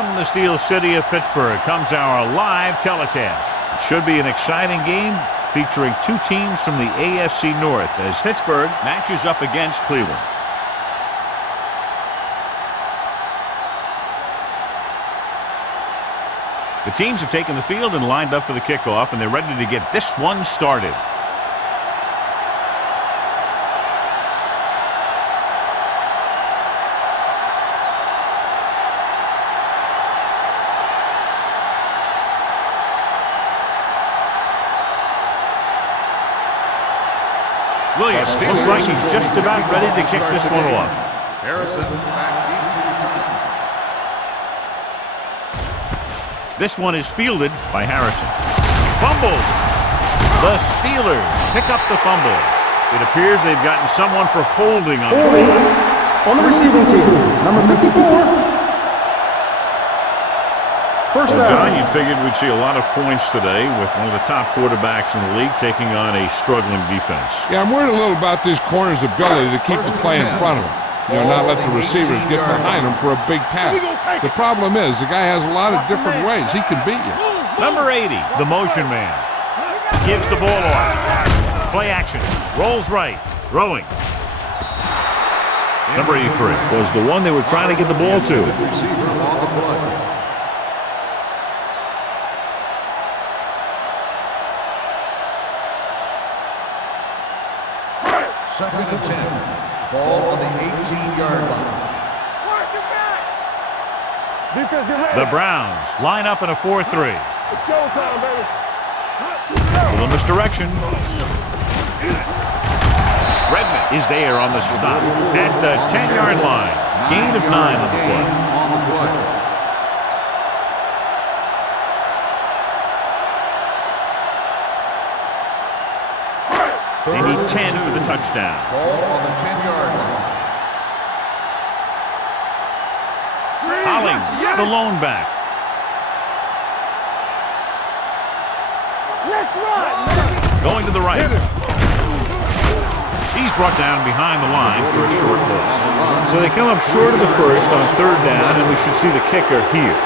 From the Steel City of Pittsburgh comes our live telecast. It should be an exciting game featuring two teams from the AFC North as Pittsburgh matches up against Cleveland. The teams have taken the field and lined up for the kickoff, and they're ready to get this one started. Williams looks like he's just about ready to kick this one off. Harrison back deep to return. This one is fielded by Harrison. Fumbled. The Steelers pick up the fumble. It appears they've gotten someone for holding on the ball. On the receiving team, number 54. First down. John, you figured we'd see a lot of points today with one of the top quarterbacks in the league taking on a struggling defense. Yeah, I'm worried a little about this corner's ability to keep the play in front of him. Not let the receivers get behind him for a big pass. The problem is the guy has a lot of different ways he can beat you. Number 80, the motion man. Gives the ball off. Play action. Rolls right. Throwing. Number 83 was the one they were trying to get the ball to. Receiver on the play. Second and 10. Ball on the 18-yard line. Defense, get ready. The Browns line up in a 4-3. It's showtime, baby. A little misdirection. Redmond is there on the stop at the 10-yard line. Gain of 9 on the play. They need 10 for the touchdown. Ball on the 10-yard line. Holling, the lone back. Let's run. Going to the right. He's brought down behind the line for a short loss. So they come up short of the first on third down, and we should see the kicker here.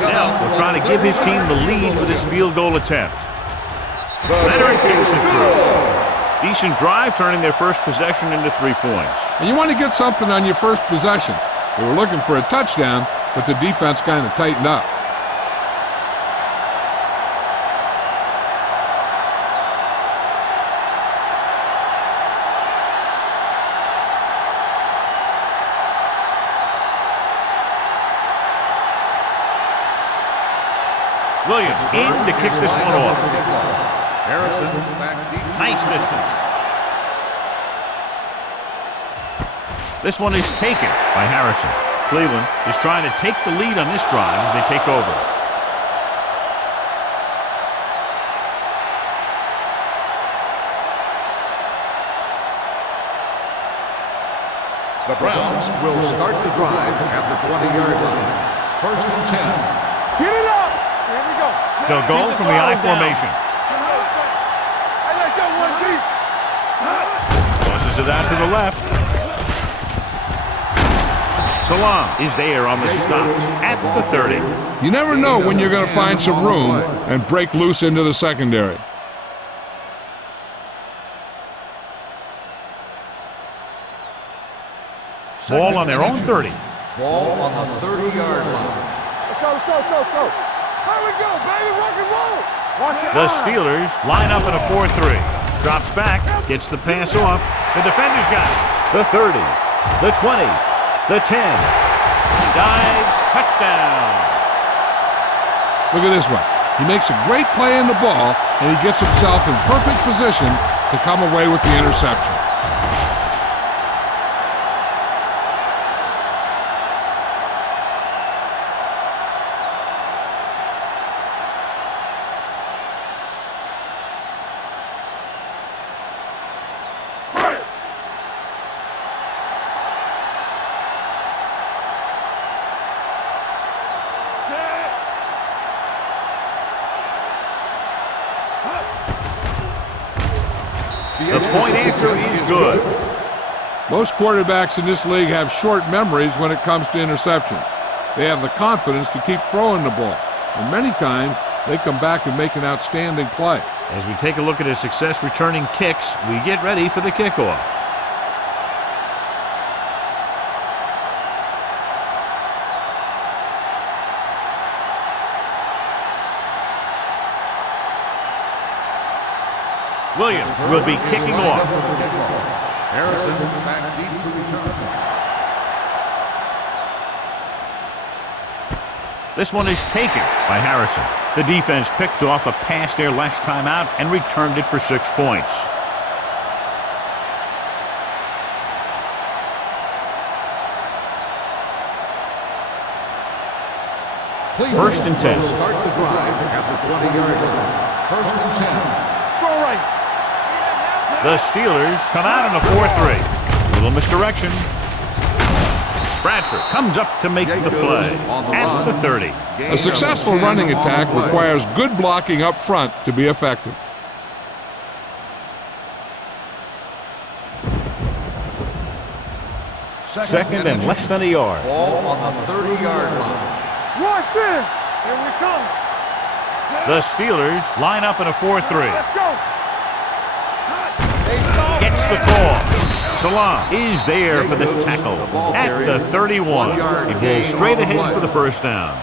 Now will try to give his team the lead with his field goal attempt. Leonard kicks it through. Decent drive, turning their first possession into 3 points. And you want to get something on your first possession. They were looking for a touchdown, but the defense kind of tightened up. Williams in to kick this one off. Harrison back deep. Nice distance. This one is taken by Harrison. Cleveland is trying to take the lead on this drive as they take over. The Browns will start the drive at the 20-yard line. First and 10. Get it up. Here we go. They'll go from the I formation. Hey, let's go one deep. Tosses it out to the left. Salam is there on the stop at the 30. You never know when you're going to find some room and break loose into the secondary. Ball on their own 30. Ball on the 30-yard line. Let's go, let's go, let's go, let's go. Here we go, baby. Rock and roll. Watch it. The Steelers line up in a 4-3. Drops back, gets the pass off. The defender's got it. The 30, the 20, the 10. Dives, touchdown. Look at this one. He makes a great play in the ball, and he gets himself in perfect position to come away with the interception. point after is good. Most quarterbacks in this league have short memories when it comes to interception. They have the confidence to keep throwing the ball, and many times they come back and make an outstanding play. As we take a look at his success returning kicks, we get ready for the kickoff. Williams will be kicking off. Harrison back deep to return. This one is taken by Harrison. The defense picked off a pass there last time out and returned it for 6 points. First and 10. Start the drive at the 20-yard line. First and 10. Go right. The Steelers come out in a 4-3. Little misdirection. Bradford comes up to make the play at the 30. A successful running attack requires good blocking up front to be effective. Second and less than a yard. Ball on the 30-yard line. Rush in. Here we come. The Steelers line up in a 4-3. Let's go. Gets the call. Salam is there for the tackle at the 31. He rolls straight ahead for the first down.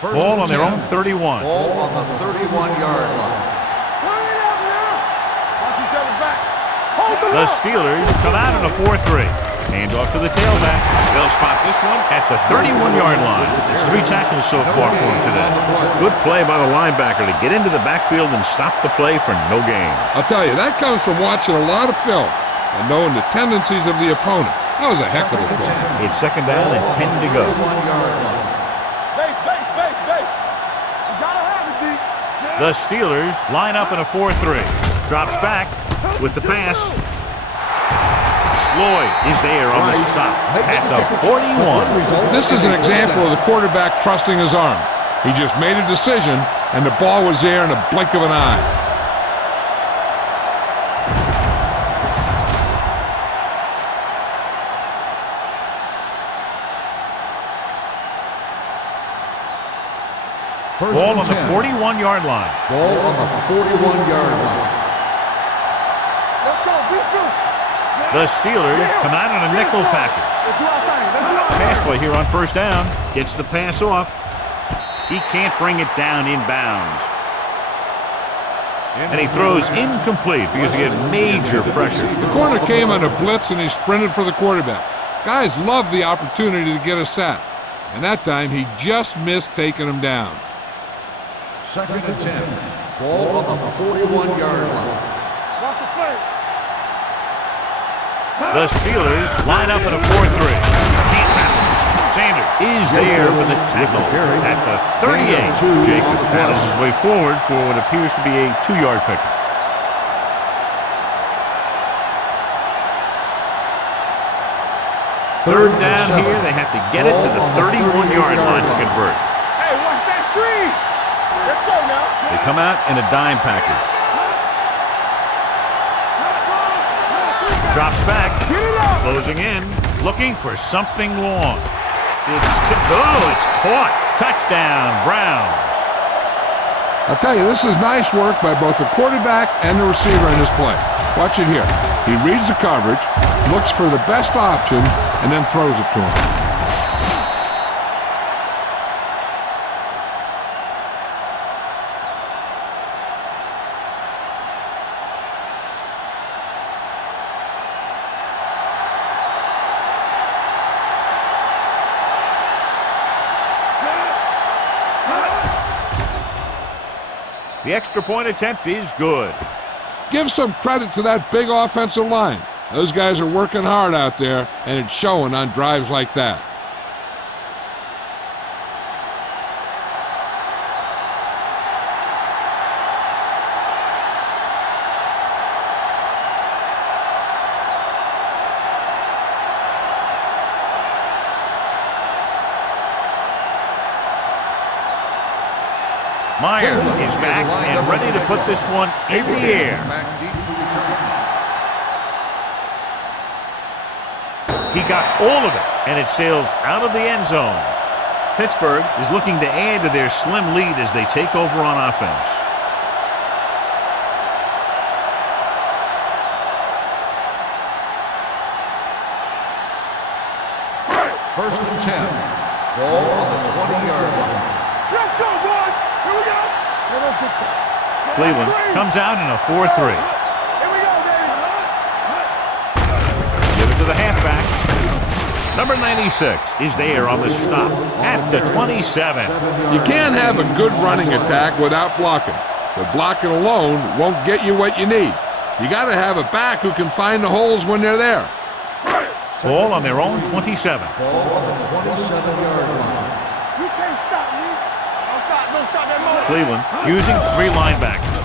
Ball on their own 31. Ball on the 31-yard line. Turn it up now. Watch each other back. Hold them The up. Steelers come out in a 4-3. Hand off to the tailback. They'll spot this one at the 31-yard line. It's 3 tackles so far for him today. Good play by the linebacker to get into the backfield and stop the play for no gain. I'll tell you, that comes from watching a lot of film and knowing the tendencies of the opponent. That was a heck of a play. It's second down and 10 to go. 1-yard line. Base, base, base, base. You gotta have it, D. The Steelers line up in a 4-3. Drops back with the pass. Lloyd is there on the stop at the 41. This is an example of the quarterback trusting his arm. He just made a decision, and the ball was there in a blink of an eye. Ball on the 41-yard line. Ball on the 41-yard line. Let's go. Beat you. The Steelers come out in a nickel package. Let's do our thing. Let's do our thing. Pass play here on first down. Gets the pass off. He can't bring it down inbounds. And he throws incomplete because he had major pressure. The corner came on a blitz, and he sprinted for the quarterback. Guys love the opportunity to get a sack, and that time he just missed taking him down. Second and 10. Ball on the 41-yard line. Watch the play. The Steelers line up in a 4-3. Can't happen. Sanders is there for the tackle at the 38. Jacob paddles his way forward for what appears to be a 2-yard pickup. Third down here. They have to get it to the 31-yard line to convert. Hey, watch that screen. Let's go now. They come out in a dime package. Drops back. Get it up. Closing in. Looking for something long. It's caught. Touchdown, Browns. I'll tell you, this is nice work by both the quarterback and the receiver in this play. Watch it here. He reads the coverage, looks for the best option, and then throws it to him. The extra point attempt is good. Give some credit to that big offensive line. Those guys are working hard out there, and it's showing on drives like that. Myers is back and ready to put this one in the air. Back deep to return. He got all of it, and it sails out of the end zone. Pittsburgh is looking to add to their slim lead as they take over on offense. First and 10. Ball on the 20-yard line. Let's go, boys. Here we go. Yeah, let's get that. Cleveland comes out in a 4-3. Here we go, baby. Give it to the halfback. Number 96 is there on the stop at the 27. You can't have a good running attack without blocking, but blocking alone won't get you what you need. You got to have a back who can find the holes when they're there. Ball on their own 27. Ball on the 27-yard line. You can't stop me. Don't stop that motor. Cleveland using 3 linebackers.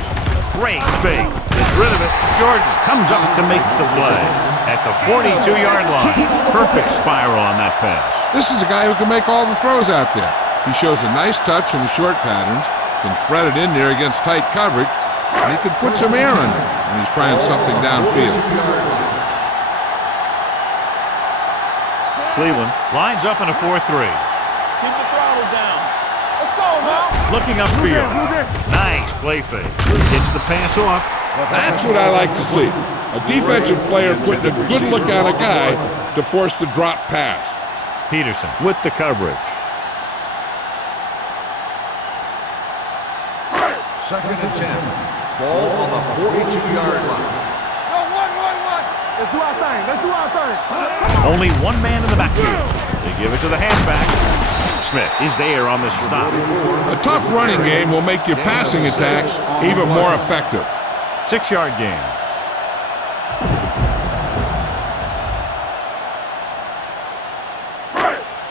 Great fake. Gets rid of it. Jordan comes up to make the play at the 42-yard line. Perfect spiral on that pass. This is a guy who can make all the throws out there. He shows a nice touch in the short patterns, can thread it in there against tight coverage, and he can put some air under it when he's trying something downfield. Cleveland lines up in a 4-3. Keep the throttle down. Let's go, now. Looking upfield. Nice play fake. Gets the pass off. That's what I like to see. A defensive player putting a good look on a guy to force the drop pass. Peterson with the coverage. Second and 10. Ball on the 42-yard line. No, one. Let's do our thing. Let's do our thing. Only one man in the backfield. They give it to the halfback. Smith is there on the stop. A tough running game will make your passing attacks even more effective. 6-yard gain.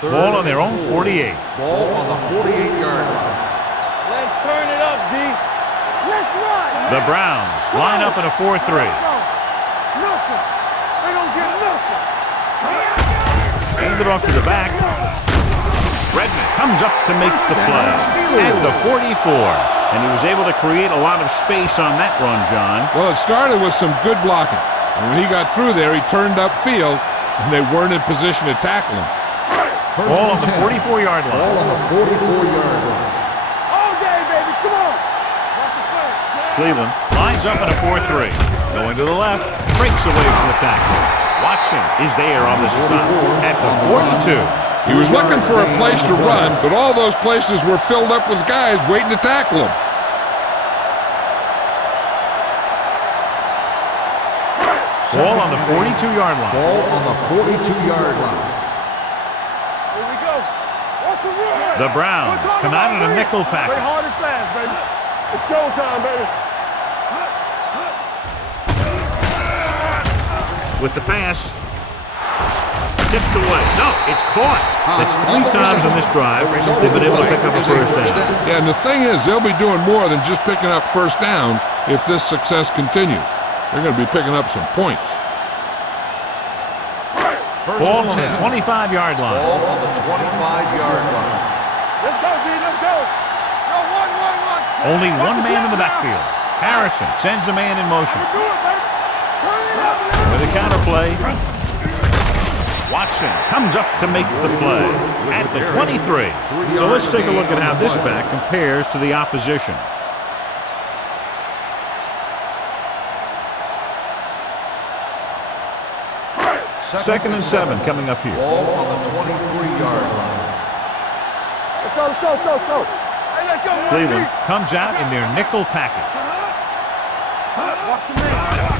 Ball on their own 48. Ball on the 48-yard line. Let's turn it up, D. Let's run. The Browns line up in a 4-3. Nothing. They don't get nothing. Hand it off to the back. Redmond comes up to make the play at the 44. And he was able to create a lot of space on that run, John. Well, it started with some good blocking. And when he got through there, he turned upfield, and they weren't in position to tackle him. Ball on the 44-yard line. Ball on the 44-yard line. All day, baby. Come on. Cleveland lines up in a 4-3. Going to the left, breaks away from the tackle. Watson is there on the stop at the 42. He was looking for a place to run, but all those places were filled up with guys waiting to tackle him. Ball on the 42-yard line. Ball on the 42-yard line. Here we go. What's the rule? The Browns come out in a nickel Play package. hard and fast, baby. It's showtime, baby. With the pass. Tipped away. No, it's caught. That's 3 times on this drive. They've been able to pick up a first down. Yeah, and the thing is, they'll be doing more than just picking up first downs if this success continues. They're going to be picking up some points. Ball on the 25-yard line. Ball on the 25-yard line. Let's go, D. Let's go. No, one. Only one man in the backfield. Harrison sends a man in motion. Do it, baby. Turn it up. With a counterplay. Watson comes up to make the play at the 23. So let's take a look at how this back compares to the opposition. Second and 7 coming up here. Ball on the 23-yard line. Let's go. Hey, let's go. Cleveland comes out in their nickel package. Watch your man.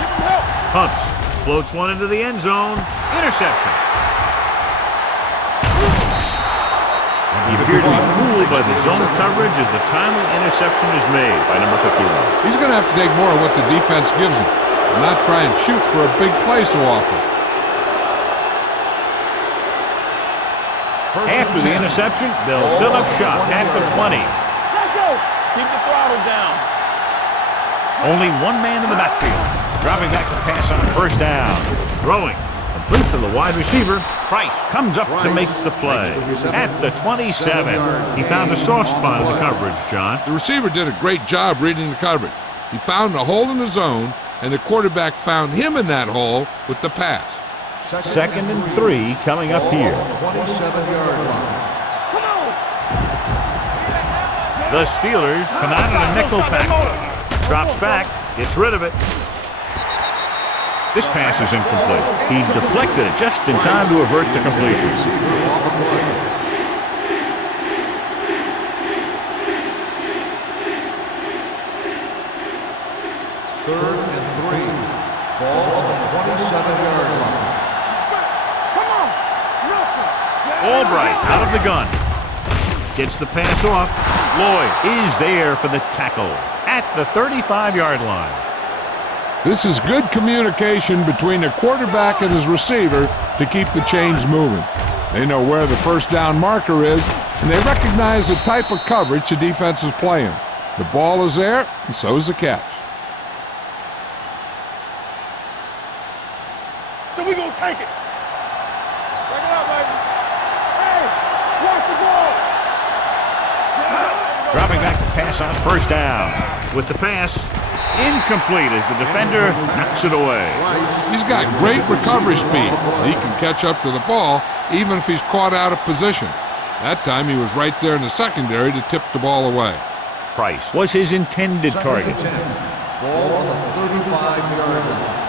Give him help. Pumps, floats one into the end zone. Interception. He appeared to be fooled by the zone coverage as the timely interception is made by number 51. He's going to have to take more of what the defense gives him and not try and shoot for a big play so often. After the interception, they'll set up shop at the 20. Let's go. Keep the throttle down. Only one man in the backfield. Dropping back to pass on first down. Throwing Complete to the wide receiver. Price comes up to make the play. At the 27, he found a soft spot in the coverage, John. The receiver did a great job reading the coverage. He found a hole in the zone, and the quarterback found him in that hole with the pass. 2nd and 3 coming up here. 27-yard line. The Steelers come out in a nickel package. Drops back, gets rid of it. This pass is incomplete. He deflected it just in time to avert the completion. Third and 3. Ball on the 27-yard line. Albright out of the gun. Gets the pass off. Lloyd is there for the tackle at the 35-yard line. This is good communication between the quarterback and his receiver to keep the chains moving. They know where the first down marker is, and they recognize the type of coverage the defense is playing. The ball is there, and so is the catch. So we gonna take it. Check it out, baby. Hey, watch the ball. Dropping back to pass on first down. With the pass, incomplete as the defender knocks it away. He's got great recovery speed. He can catch up to the ball even if he's caught out of position. That time he was right there in the secondary to tip the ball away. Price was his intended target. Ball on the 35-yard line.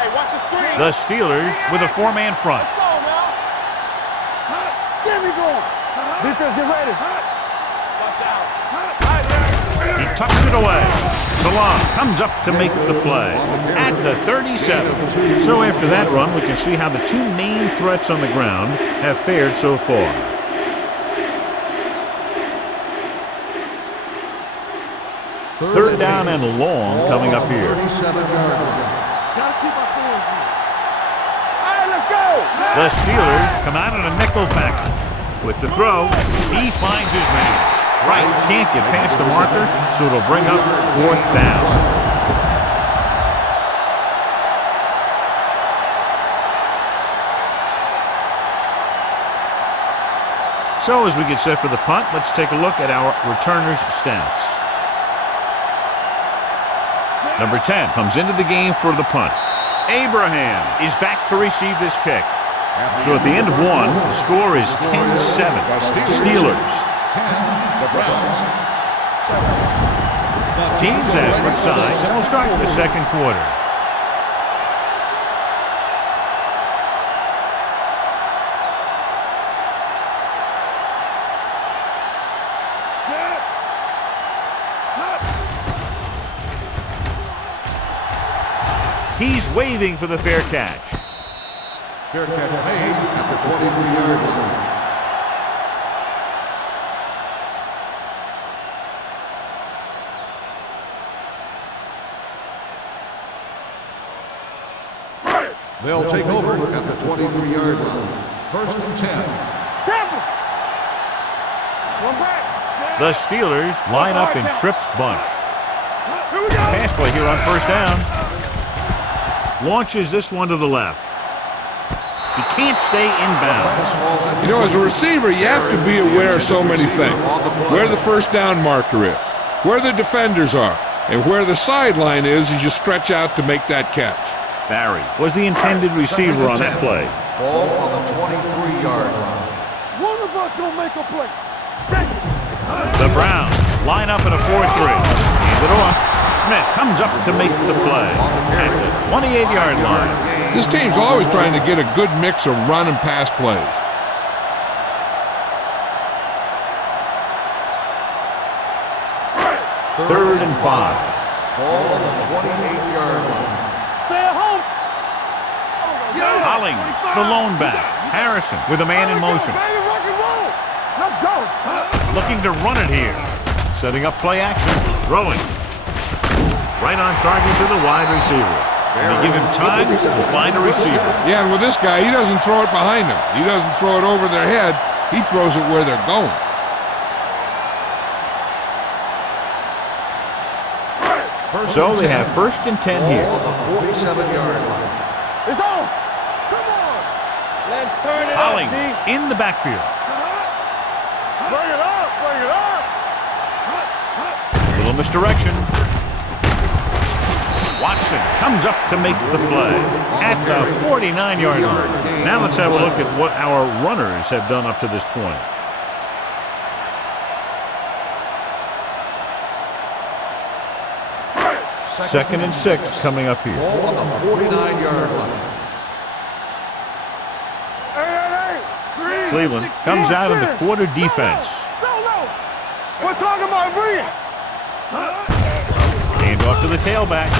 Hey, watch the screen. The Steelers with a 4-man front. Let's go now. There we go. Defense, get ready. Watch out. He tucks it away. Salon comes up to make the play at the 37. So after that run, we can see how the two main threats on the ground have fared so far. Third down and long coming up here. 37-yard line. Gotta keep our boys here. All right, let's go. The Steelers come out in a nickel package. With the throw, he finds his man. Right, can't get past the marker, so it'll bring up 4th down. So as we get set for the punt, let's take a look at our returners' stats. Number 10 comes into the game for the punt. Abraham is back to receive this kick. So at the end of one, the score is 10-7. Steelers. 10. The Browns. 7. Teams as switch sides, and we'll start the second quarter. He's waving for the fair catch. Fair catch made at the 23-yard line. They'll take over at the 23-yard line. 1st and 10. Tampa. One back. The Steelers line up in trips bunch. Here we go. Pass play here on first down. Launches this one to the left. He can't stay inbound. You know, as a receiver, you have to be aware of so many things. Where the first down marker is, where the defenders are, and where the sideline is as you stretch out to make that catch. Barry was the intended receiver on that play. Ball on the 23-yard line. One of us gonna make a play. Check it. The Browns line up in a 4-3. Hand it off. Smith comes up to make the play at the 28-yard line. This team's always trying to get a good mix of run and pass plays. Third and 5. Ball on the 28-yard line. Stay at home. Hollings, the lone back. Harrison with a man in motion. Baby, rock and roll. Let's go. Looking to run it here. Setting up play action. Throwing. Right on target to the wide receiver. And they give him time to find a receiver. Yeah, and with this guy, he doesn't throw it behind them. He doesn't throw it over their head. He throws it where they're going. So they have 1st and 10 here. Ball on the 47-yard line. Let's turn it Hollings up, D. in the backfield. Bring it up, bring it up. A little misdirection. Watson comes up to make the play at the 49-yard line. Now let's have a look at what our runners have done up to this point. Second and 6 coming up here. Ball on the 49-yard line. Hey, Cleveland comes out in the quarter defense. We're talking about bring it. Hand off to the tailback.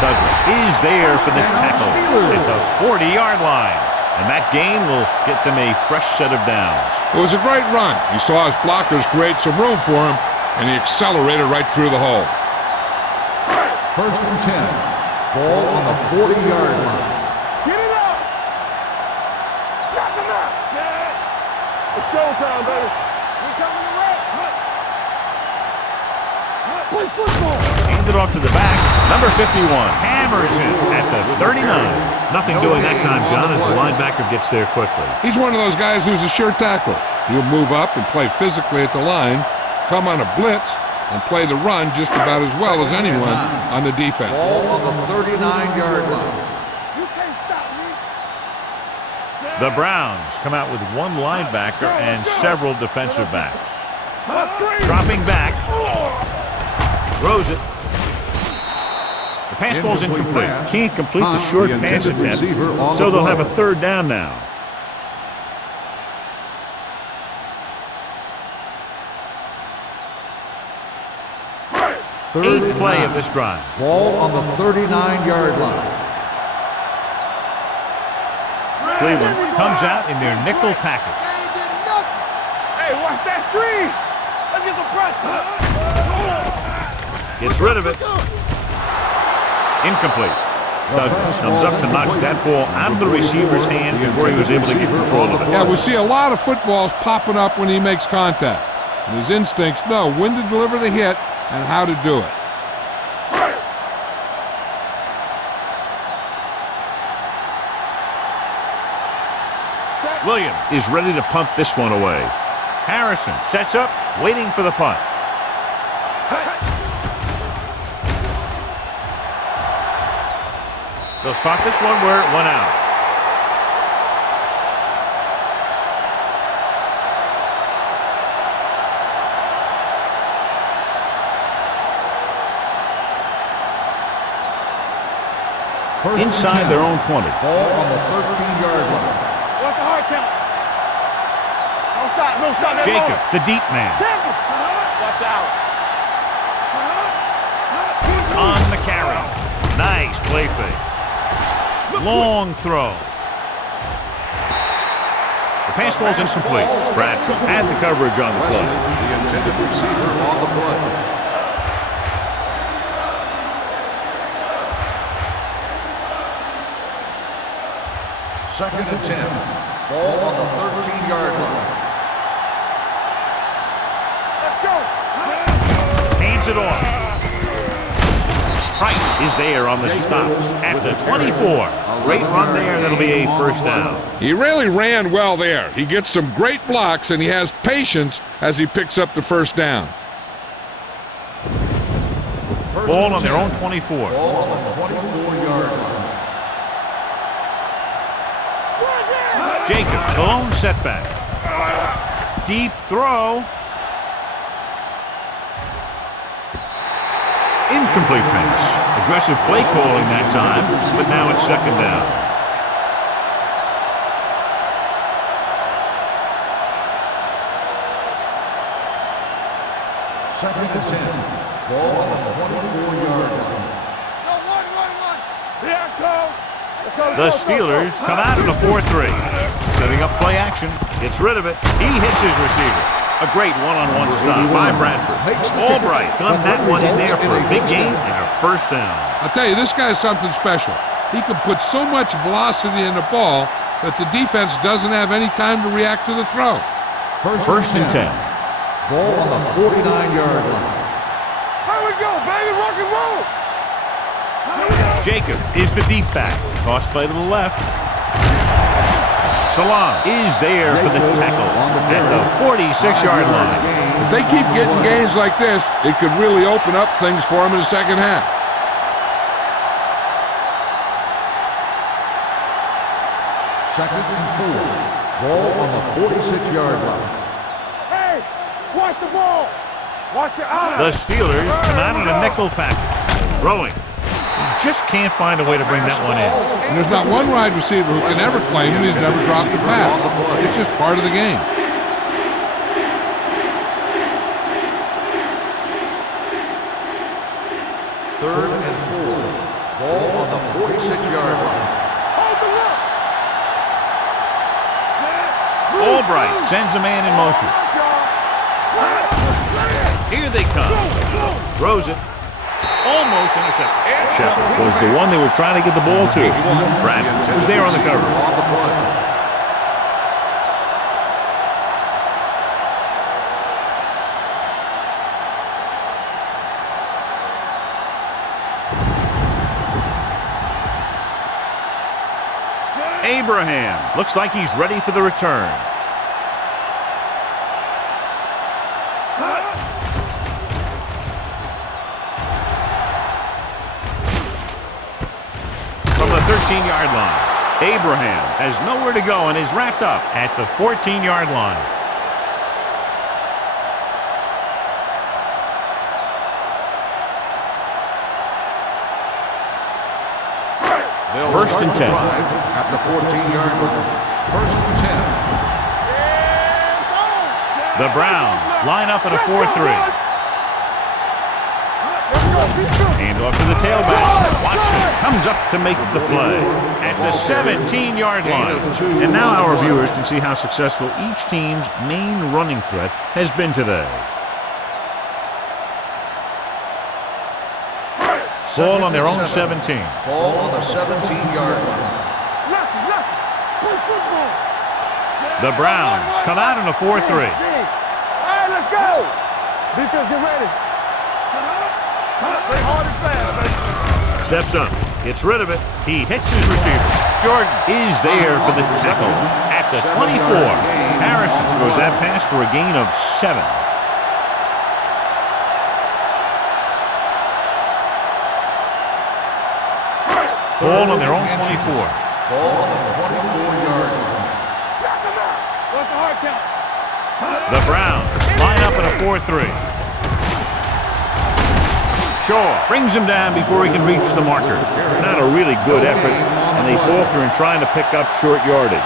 Douglas is there for the tackle at the 40-yard line. And that gain will get them a fresh set of downs. It was a great run. He saw his blockers create some room for him, and he accelerated right through the hole. First and 10. Ball on the 40-yard line. Get it up. Got them up. It's showtime, baby. We coming to rap. Play football. Handed off to the back. Number 51 hammers him at the 39. Nothing doing that time, John, as the linebacker gets there quickly. He's one of those guys who's a sure tackle. He'll move up and play physically at the line, come on a blitz, and play the run just about as well as anyone on the defense. Ball on the 39-yard line. You can't stop me. The Browns come out with one linebacker and several defensive backs. Dropping back. Throws it. The pass ball's incomplete. Can't complete the short pass attempt, so they'll have a third down now. Eighth play of this drive. Ball on the 39-yard line. Cleveland comes out in their nickel package. Hey, watch that screen. Let's get the front. Gets rid of it. Incomplete. Douglas comes up to knock that ball out of the receiver's hands before he was able to get control of it. Yeah, we see a lot of footballs popping up when he makes contact. And his instincts know when to deliver the hit and how to do it. Williams is ready to punt this one away. Harrison sets up, waiting for the punt. They'll spot this one where it went out. Inside their own 20. Ball on the 13-yard line. What's the hard count? Don't stop, don't stop that Jacobs, ball. the deep man. Watch out. On the carry. Nice play fake. Long throw. The pass ball's incomplete. Bradford had the coverage on the play. The intended receiver on the play. Second and 10. Ball on the 13-yard line. Let's go. Hands it off. Price is there on the stop at the 24. Great run there. That'll be a first down. He really ran well there. He gets some great blocks, and he has patience as he picks up the first down. Ball on their own 24. Ball on the 24-yard line. Jacobs, the lone setback. Deep throw. Incomplete pass. Aggressive play calling that time, but now it's second down. Second and 10. Ball on the 24-yard line. Run. Here it comes. The Steelers come out in a 4-3. Setting up play action. Gets rid of it. He hits his receiver. A great one-on-one stop by Bradford. Albright got that one in there for a big gain and a first down. I'll tell you, this guy's something special. He can put so much velocity in the ball that the defense doesn't have any time to react to the throw. First and 10. Ball on the 49-yard line. Here we go, baby. Rock and roll. Jacob is the deep back. Toss play to the left. Salam is there for the tackle at the 46-yard line. If they keep getting gains like this, it could really open up things for them in the second half. Second and 4. Ball on the 46-yard line. Hey, watch the ball. Watch your eyes. The Steelers come out in a nickel package. Throwing. Just can't find a way to bring that one in. And there's not one wide receiver who can ever claim that he's never dropped a pass. It's just part of the game. Third and 4. Ball on the 46-yard line. Hold the look. Albright sends a man in motion. Here they come. Throws it. Almost intercepted. Shepard was the one they were trying to get the ball to. Bradford was there on the cover. Abraham looks like he's ready for the return. From the 13-yard line, Abraham has nowhere to go and is wrapped up at the 14-yard line. First and 10. At the 14-yard line. First and 10. The Browns line up at a 4-3. Hand off to the tailback. Watson comes up to make the play at the 17-yard line. And now our viewers can see how successful each team's main running threat has been today. Ball on their own 17. Ball on the 17-yard line. The Browns come out in a 4-3. All right, let's go. Defense, get ready. Play hard and fast, baby. Steps up, gets rid of it. He hits his receiver. Jordan is there for the tackle at the 24. Harrison throws that pass for a gain of 7. Ball on their own 24. Ball on the 24-yard line. What's the hard count? The Browns line up in a 4-3. Shaw brings him down before he can reach the marker. Not a really good effort, and they falter in trying to pick up short yardage.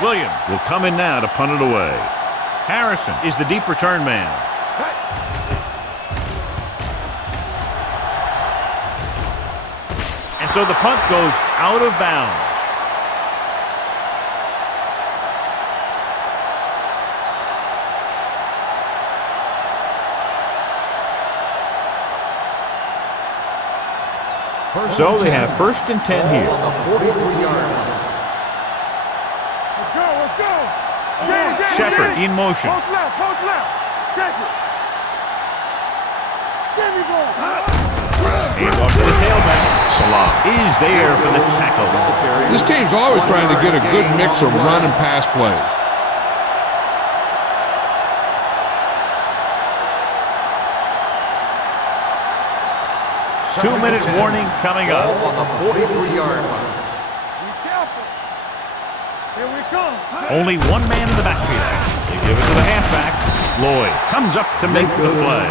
Williams will come in now to punt it away. Harrison is the deep return man. And so the punt goes out of bounds. So they have first and 10 here. On the 43-yard line. Let's go. Shepard in motion. Post left. Check it. Give me ball. Hand off to the tailback. Salah is there for the tackle. This team's always trying to get a good mix of run and pass plays. Two-minute warning coming up. Ball on the 43-yard line. Be careful. Here we come. Only one man in the backfield. They give it to the halfback. Lloyd comes up to make the play.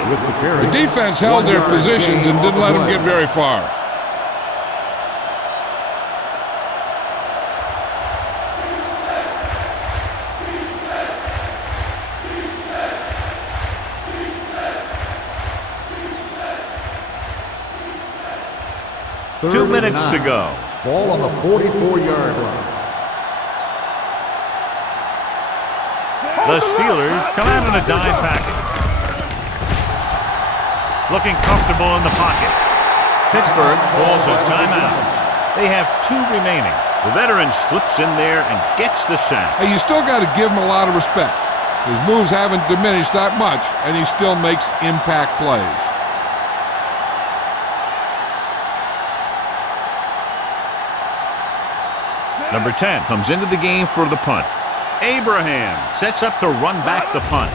The defense held their positions and didn't let them get very far. Two minutes to go. Ball on the 44-yard line. The Steelers come out in a dime package. Looking comfortable in the pocket. Pittsburgh calls a timeout. They have 2 remaining. The veteran slips in there and gets the sack. Hey, you still got to give him a lot of respect. His moves haven't diminished that much, and he still makes impact plays. Number 10 comes into the game for the punt. Abraham sets up to run back the punt.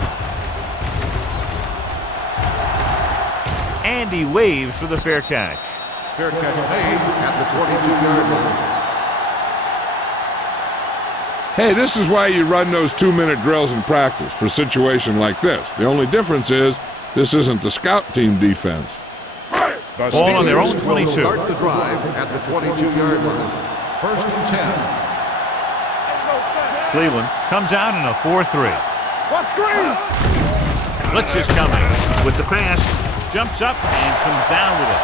And he waves for the fair catch. Fair catch made at the 22-yard line. Hey, this is why you run those 2-minute drills in practice for a situation like this. The only difference is this isn't the scout team defense. The Ball on their own Steelers 22. will start the drive at the 22-yard line. First and 10. Cleveland comes out in a 4-3. What screen? Blitz is coming. With the pass, jumps up and comes down with it.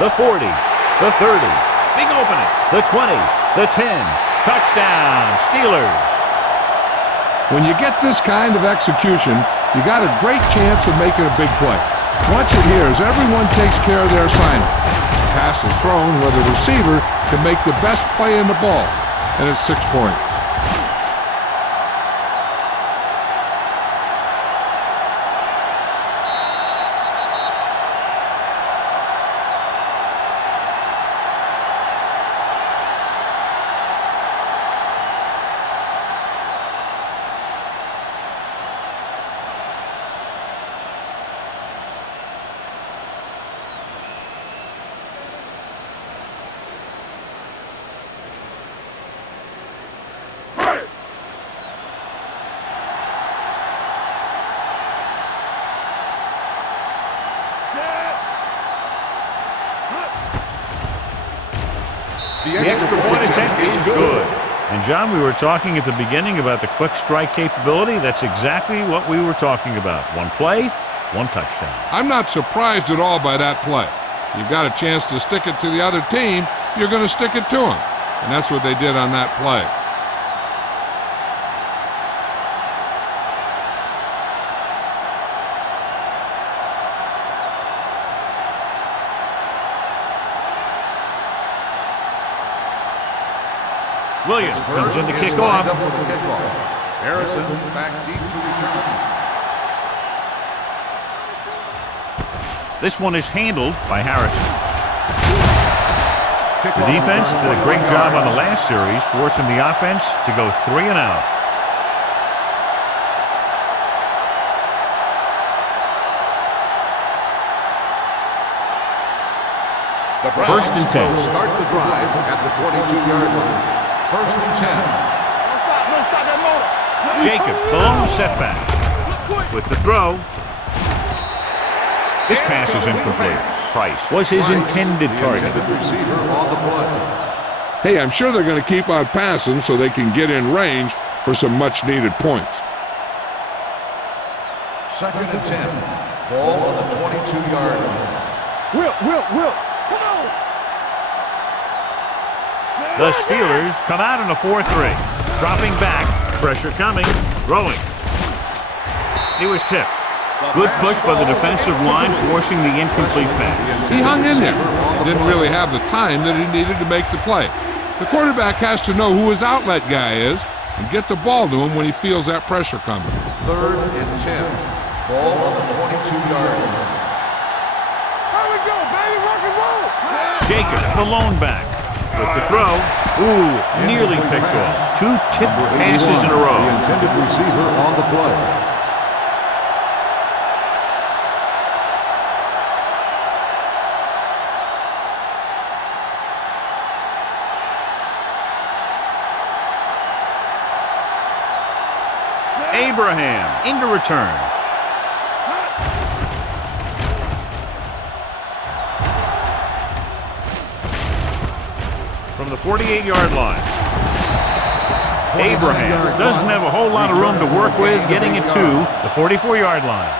The 40, the 30, big opening, the 20, the 10. Touchdown, Steelers. When you get this kind of execution, you got a great chance of making a big play. Watch it here as everyone takes care of their assignment. The pass is thrown where the receiver can make the best play in the ball, and it's 6 points. The extra point attempt is good. And John, we were talking at the beginning about the quick strike capability. That's exactly what we were talking about. One play, one touchdown. I'm not surprised at all by that play. You've got a chance to stick it to the other team, you're going to stick it to them. And that's what they did on that play. Williams comes in to kick off. Harrison back deep to return. This one is handled by Harrison. The defense did a great job on the last series, forcing the offense to go 3 and out. The First and 10. will start the drive at the 22-yard line. First and 10. Don't stop that motor. Jacob, the lone setback. With the throw. This pass is incomplete. Price was his intended target. Intended receiver on the play. Hey, I'm sure they're going to keep on passing so they can get in range for some much-needed points. Second and 10. Ball on the 22-yard line. Will. Come on. The Steelers come out in a 4-3. Dropping back. Pressure coming. Throwing. He was tipped. Good push by the defensive line, forcing the incomplete pass. He hung in there. Didn't really have the time that he needed to make the play. The quarterback has to know who his outlet guy is and get the ball to him when he feels that pressure coming. Third and 10. Ball on the 22-yard line. Here we go, baby. Rock and roll. Jacob, the lone back. With the throw. Ooh, nearly picked off. 2 tipped passes in a row. The intended receiver on the play. Abraham into return. From the 48-yard line. Abraham doesn't have a whole lot of room to work with, getting it to the 44-yard line.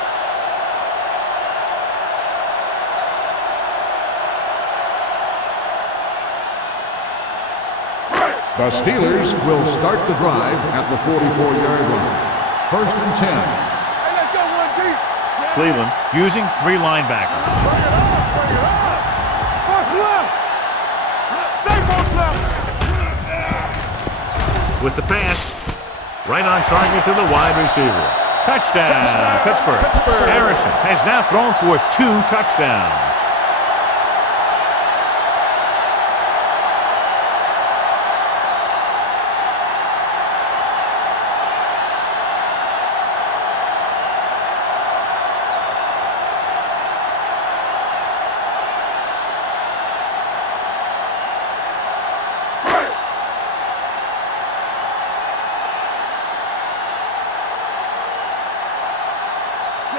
The Steelers will start the drive at the 44-yard line. First and 10. Hey, let's go one deep. Cleveland using 3 linebackers. Bring it up. What's left? Stay both left. with the pass. Right on target to the wide receiver. Touchdown, Pittsburgh. Harrison has now thrown for 2 touchdowns.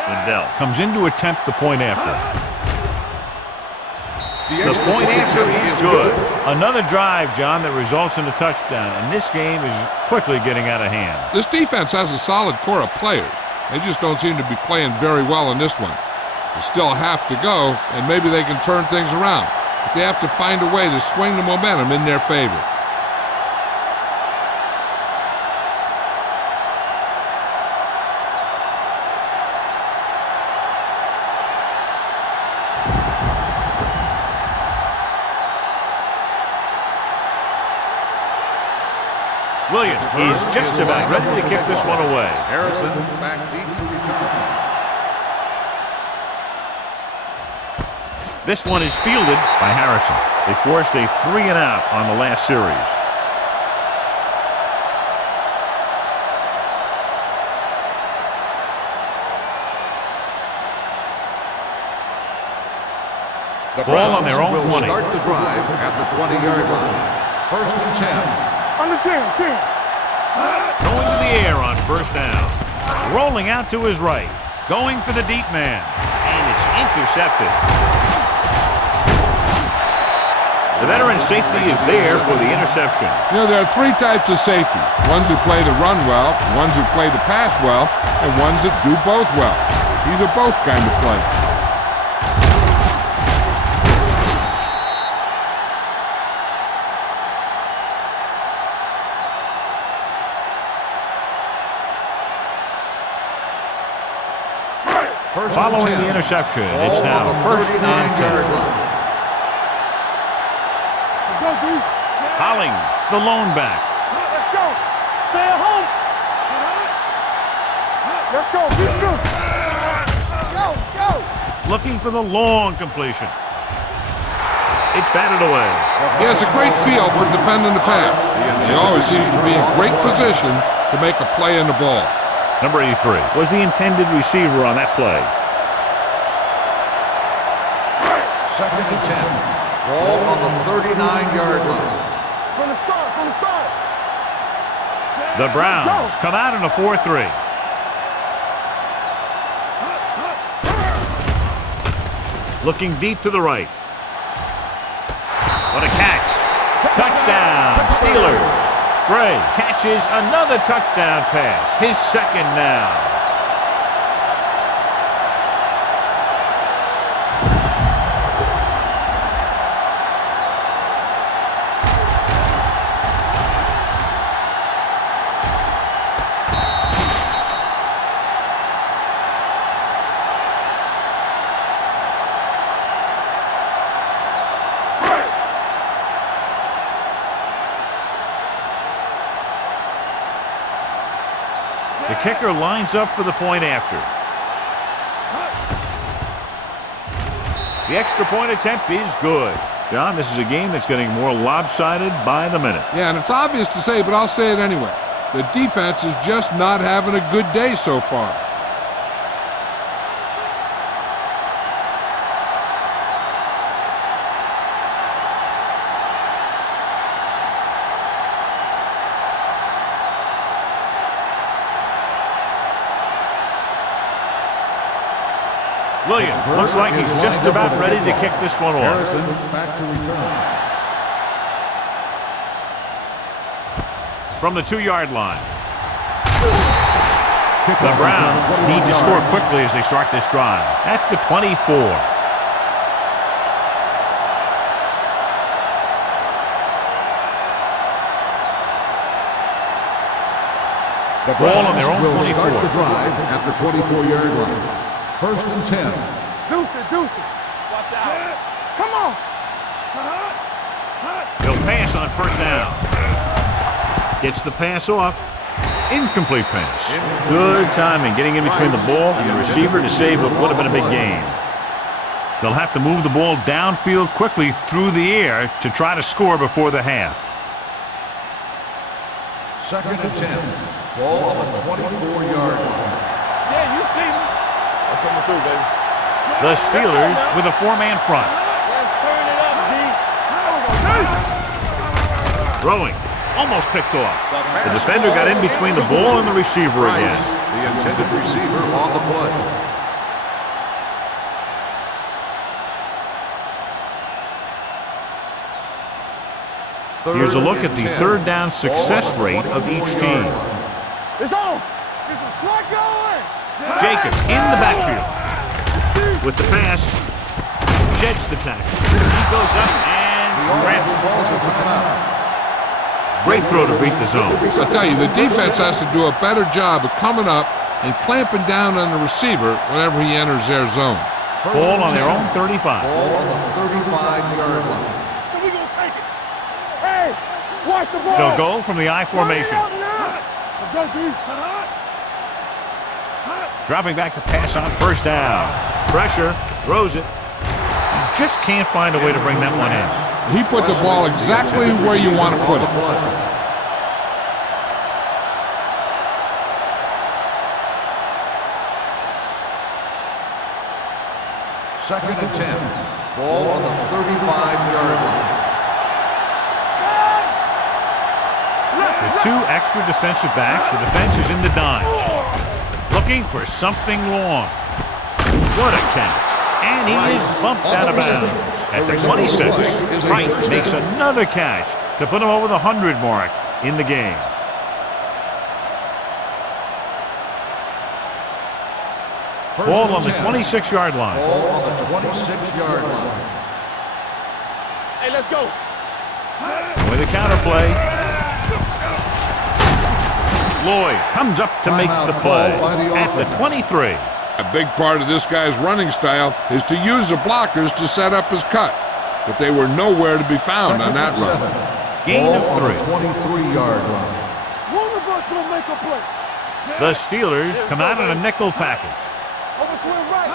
Lindell comes in to attempt the point after. The point after is good. Another drive, John, that results in a touchdown, and this game is quickly getting out of hand. This defense has a solid core of players. They just don't seem to be playing very well in this one. They still have to go, and maybe they can turn things around. But they have to find a way to swing the momentum in their favor. Williams, he's just about ready to kick this one away. Harrison back deep to return. This one is fielded by Harrison. They forced a 3-and-out on the last series. The Ball on their own will 20. Start the drive at the 20-yard line. 1st and 10. On the 10. Going to the air on 1st down. Rolling out to his right. Going for the deep man. And it's intercepted. The veteran safety is there for the interception. You know, there are 3 types of safety. Ones who play the run well, ones who play the pass well, and ones that do both well. He's a both kind of player. Following the interception, it's now 1st and 10. Hollings, the lone back. Let's go. Stay at home. Let's go. Keep moving. Go. Looking for the long completion. It's batted away. He has a great feel for defending the pass. He always seems to be in great position to make a play in the ball. Number 83 was the intended receiver on that play. 2nd and 10. Ball on the 39-yard line. From the start. The Browns come out in a 4-3. Looking deep to the right. What a catch. Touchdown, Steelers. Gray catches another touchdown pass. His 2nd now. The kicker lines up for the point after. The extra point attempt is good. John, this is a game that's getting more lopsided by the minute. Yeah, and it's obvious to say, but I'll say it anyway. The defense is just not having a good day so far. Williams looks like he's just about ready to kick this one off. Harrison back to return. From the 2-yard line. The Browns need to score quickly as they start this drive. At the 24. The Ball on their own will 24. start the drive at the 24-yard line. 1st and 10. Deuce it. Watch out. Come on. He'll pass on 1st down. Gets the pass off. Incomplete pass. Good timing, getting in between the ball and the receiver to save what would have been a big gain. They'll have to move the ball downfield quickly through the air to try to score before the half. 2nd and 10. Ball on the 24-yard line. Yeah, you see me. I'm coming through, baby. The Steelers with a 4-man front. Let's turn it up, D. Throwing. Almost picked off. The defender got in between the ball and the receiver again. The intended receiver on the play. Here's a look at the third down success rate of each team. It's on. It's a slot going. Jacob in the backfield. With the pass. Sheds the tackle. He goes up and grabs it. Calls a timeout. Great throw to beat the zone. So I tell you, the defense has to do a better job of coming up and clamping down on the receiver whenever he enters their zone. Ball on their own 35. Ball on the 35-yard line. So we gonna take it. Hey, watch the ball. They'll go from the I formation. Let's go, D. Dropping back to pass on first down. Pressure. Throws it. You just can't find a way to bring that one in. He put the ball exactly where you want to put it. Second and 10. Ball on the 35-yard line. With 2 extra defensive backs, the defense is in the dime. Looking for something long. What a catch. And he is bumped out of bounds. At the 26, Wright makes another catch to put him over the 100 mark in the game. Ball on the 26-yard line. Ball on the 26-yard line. Hey, let's go. With a counterplay. Lloyd comes up to make the play at the 23. A big part of this guy's running style is to use the blockers to set up his cut, but they were nowhere to be found on that run. Gain of 3. 23-yard line. One of us gonna make a play. The Steelers come out in a nickel package. Overswing right.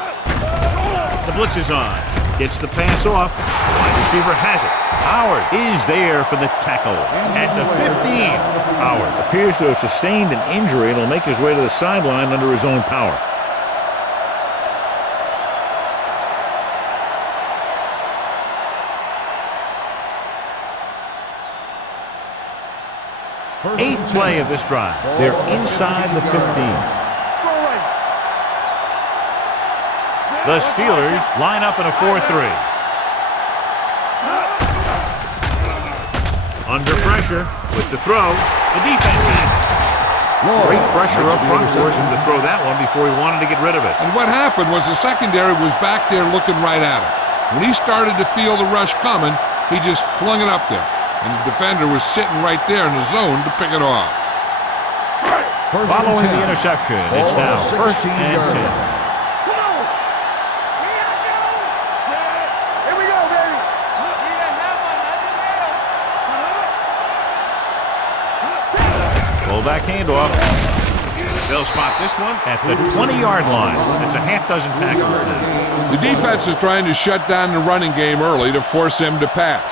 The blitz is on. Gets the pass off. The wide receiver has it. Howard is there for the tackle. At the 15, Howard appears to have sustained an injury and will make his way to the sideline under his own power. Eighth play of this drive. They're inside the 15. The Steelers line up in a 4-3. Under pressure with the throw. The defense has it. Great pressure up front forced him to throw that one before he wanted to get rid of it. And what happened was the secondary was back there looking right at him. When he started to feel the rush coming, he just flung it up there. And the defender was sitting right there in the zone to pick it off. Following the interception, it's now 1st and 10. Come on. Here we go, baby. Full back handoff. They'll spot this one at the 20-yard line. That's a half dozen tackles now. The defense is trying to shut down the running game early to force him to pass.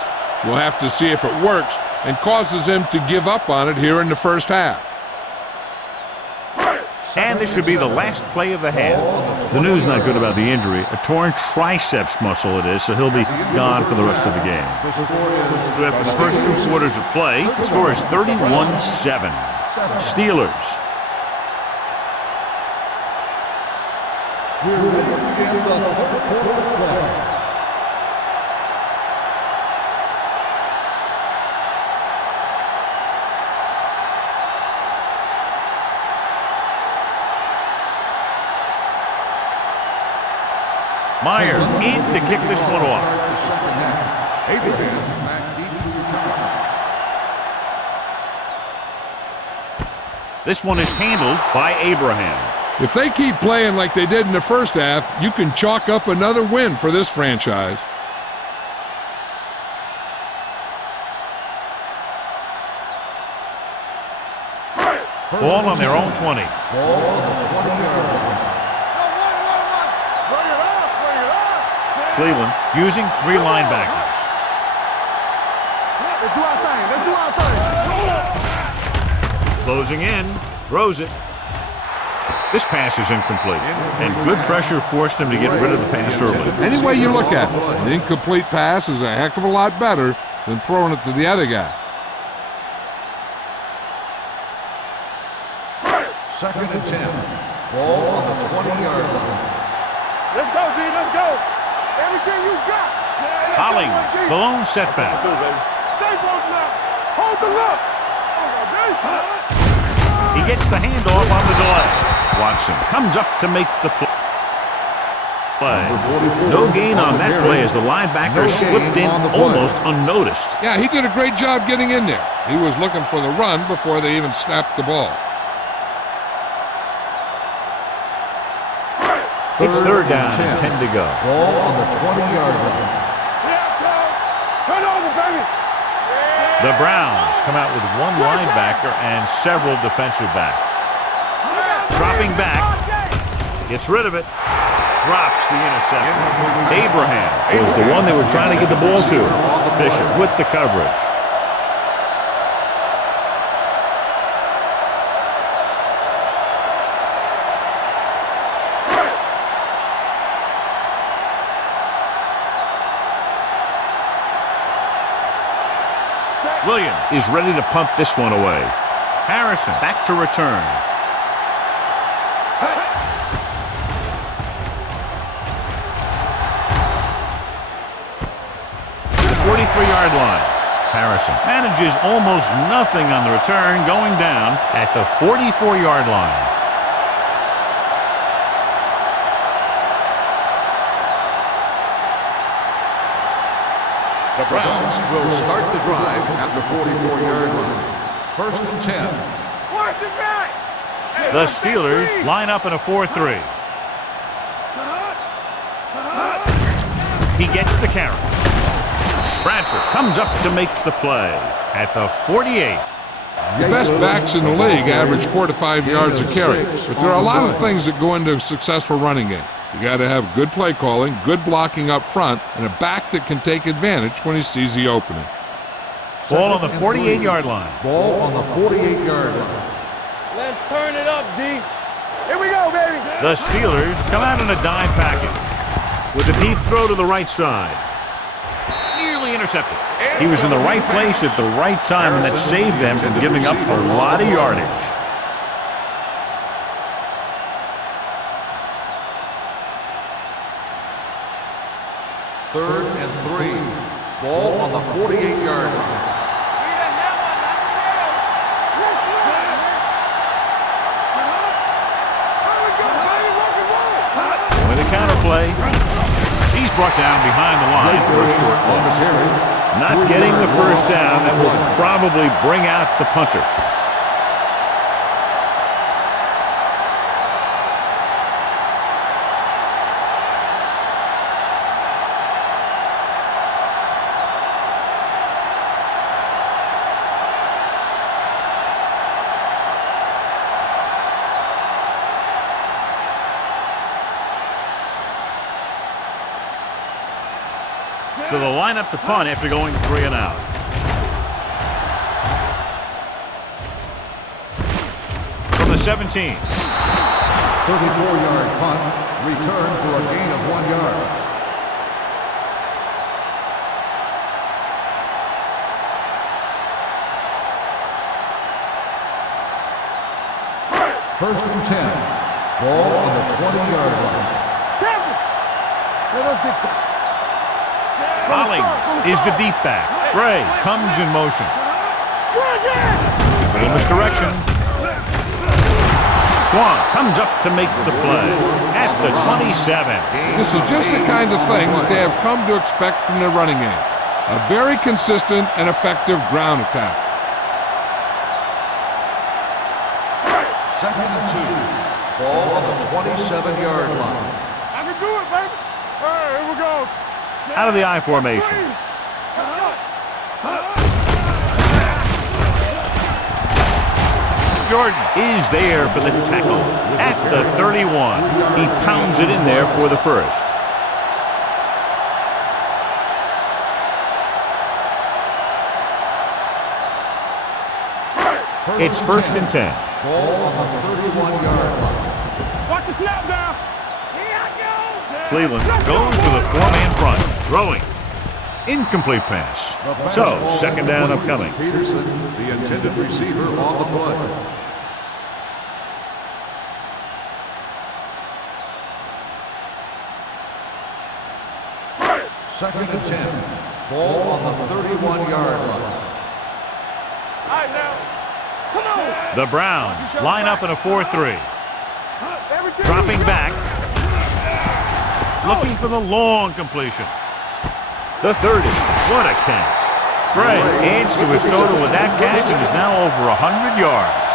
We'll have to see if it works and causes him to give up on it here in the first half. And this should be the last play of the half. The news not good about the injury. A torn triceps muscle it is, so he'll be gone for the rest of the game. So after the first 2 quarters of play, the score is 31-7. Steelers. We're ready to begin the third quarter of play. Meyer in to kick this one off. Abraham back deep to return. This one is handled by Abraham. If they keep playing like they did in the first half, you can chalk up another win for this franchise. Ball on their own 20. Ball on the 20-yard line. Bring it up. Cleveland using 3 linebackers. Let's do our thing. Let's do our thing. Closing in, throws it. This pass is incomplete, and good pressure forced him to get rid of the pass early. Any way you look at it, an incomplete pass is a heck of a lot better than throwing it to the other guy. Second and 10. Ball on the 20-yard line. Let's go, D. Let's go. Everything you got. Hollings, the lone setback. Stay close now. Hold the look. He gets the handoff on the delay. Watson comes up to make the play. No gain on that play as the linebacker slipped in almost unnoticed. Yeah, he did a great job getting in there. He was looking for the run before they even snapped the ball. It's third down and 10 to go. Ball on the 20-yard line. Turn over, baby. The Browns come out with 1 linebacker and several defensive backs. Dropping back, gets rid of it, drops the interception. Abraham was the one they were trying to get the ball to. Bishop with the coverage. Williams is ready to punt this one away. Harrison back to return. To the 43-yard line. Harrison manages almost nothing on the return, going down at the 44-yard line. The Browns will start the drive at the 44-yard line. First and 10. Watch the back. The Steelers line up in a 4-3. He gets the carry. Bradford comes up to make the play at the 48. The best backs in the league average 4 to 5 yards a carry, but there are a lot of things that go into a successful running game. You got to have good play calling, good blocking up front, and a back that can take advantage when he sees the opening. Ball on the 48-yard line. Ball on the 48-yard line. Let's turn it up, D. Here we go, baby. The Steelers come out in a dime package with a deep throw to the right side. Nearly intercepted. He was in the right place at the right time, and that saved them from giving up a lot of yardage. Third and 3. Ball on the 48-yard line. With a counter play, he's brought down behind the line for a short loss. Not getting the first down, that will probably bring out the punter. So they'll line up the punt after going 3 and out. From the 17. 34-yard punt. Return for a gain of 1 yard. First and 10. Ball on the 20-yard line. Let us get time. Hollings is the deep back. Gray comes in motion. Little misdirection. Swan comes up to make the play at the 27. This is just the kind of thing that they have come to expect from their running game. A very consistent and effective ground attack. Second and 2. Ball on the 27-yard line. I can do it, baby. All right, here we go. Out of the I formation. Jordan is there for the tackle at the 31. He pounds it in there for the first. It's 1st and 10. Ball on the 31-yard line. Watch the snap now. Here I go. Cleveland goes with a 4-man front. Throwing. Incomplete pass. So, 2nd down upcoming. Peterson, the intended receiver, on the play. Second and 10. Ball on the 31-yard line. All right, now. Come on. The Browns line up in a 4-3. Everything Dropping is back. Looking for the long completion. The 30. What a catch. Gray adds to his total with that catch and is now over 100 yards.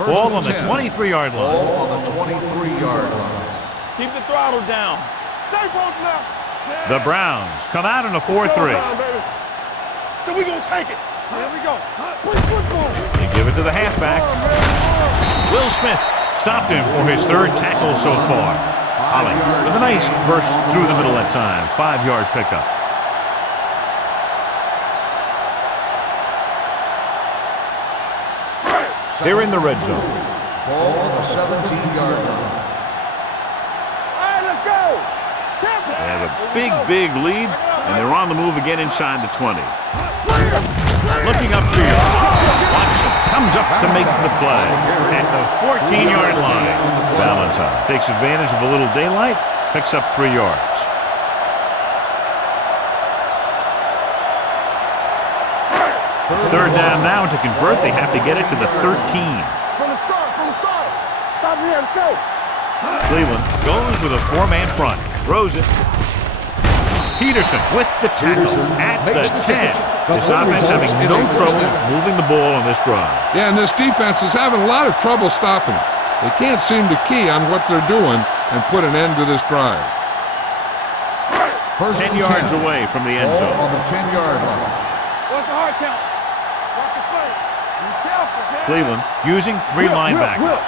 Ball on the 23-yard line. Ball on the 23-yard line. Keep the throttle down. Stay close now. The Browns come out in a 4-3. Showtime, baby. So we gonna take it. Here we go. Push football. They give it to the halfback. Will Smith stopped him for his 3rd tackle so far. Hollings with a nice burst through the middle that time. 5-yard pickup. They're in the red zone. Ball on the 17-yard line. All right, let's go. They have a big lead, and they're on the move again inside the 20. Looking upfield. Watson comes up to make the play at the 14-yard line. Valentine takes advantage of a little daylight, picks up 3 yards. It's 3rd down now. To convert, they have to get it to the 13. From the start. Stop here, let's go. Cleveland goes with a 4-man front. Throws it. Peterson with the tackle at the 10. This offense having no trouble moving the ball on this drive. Yeah, and this defense is having a lot of trouble stopping it. They can't seem to key on what they're doing and put an end to this drive. 10 yards away from the end zone. Ball on the 10-yard line. What's the hard count? Watch the play. Be careful. Cleveland using 3 linebackers.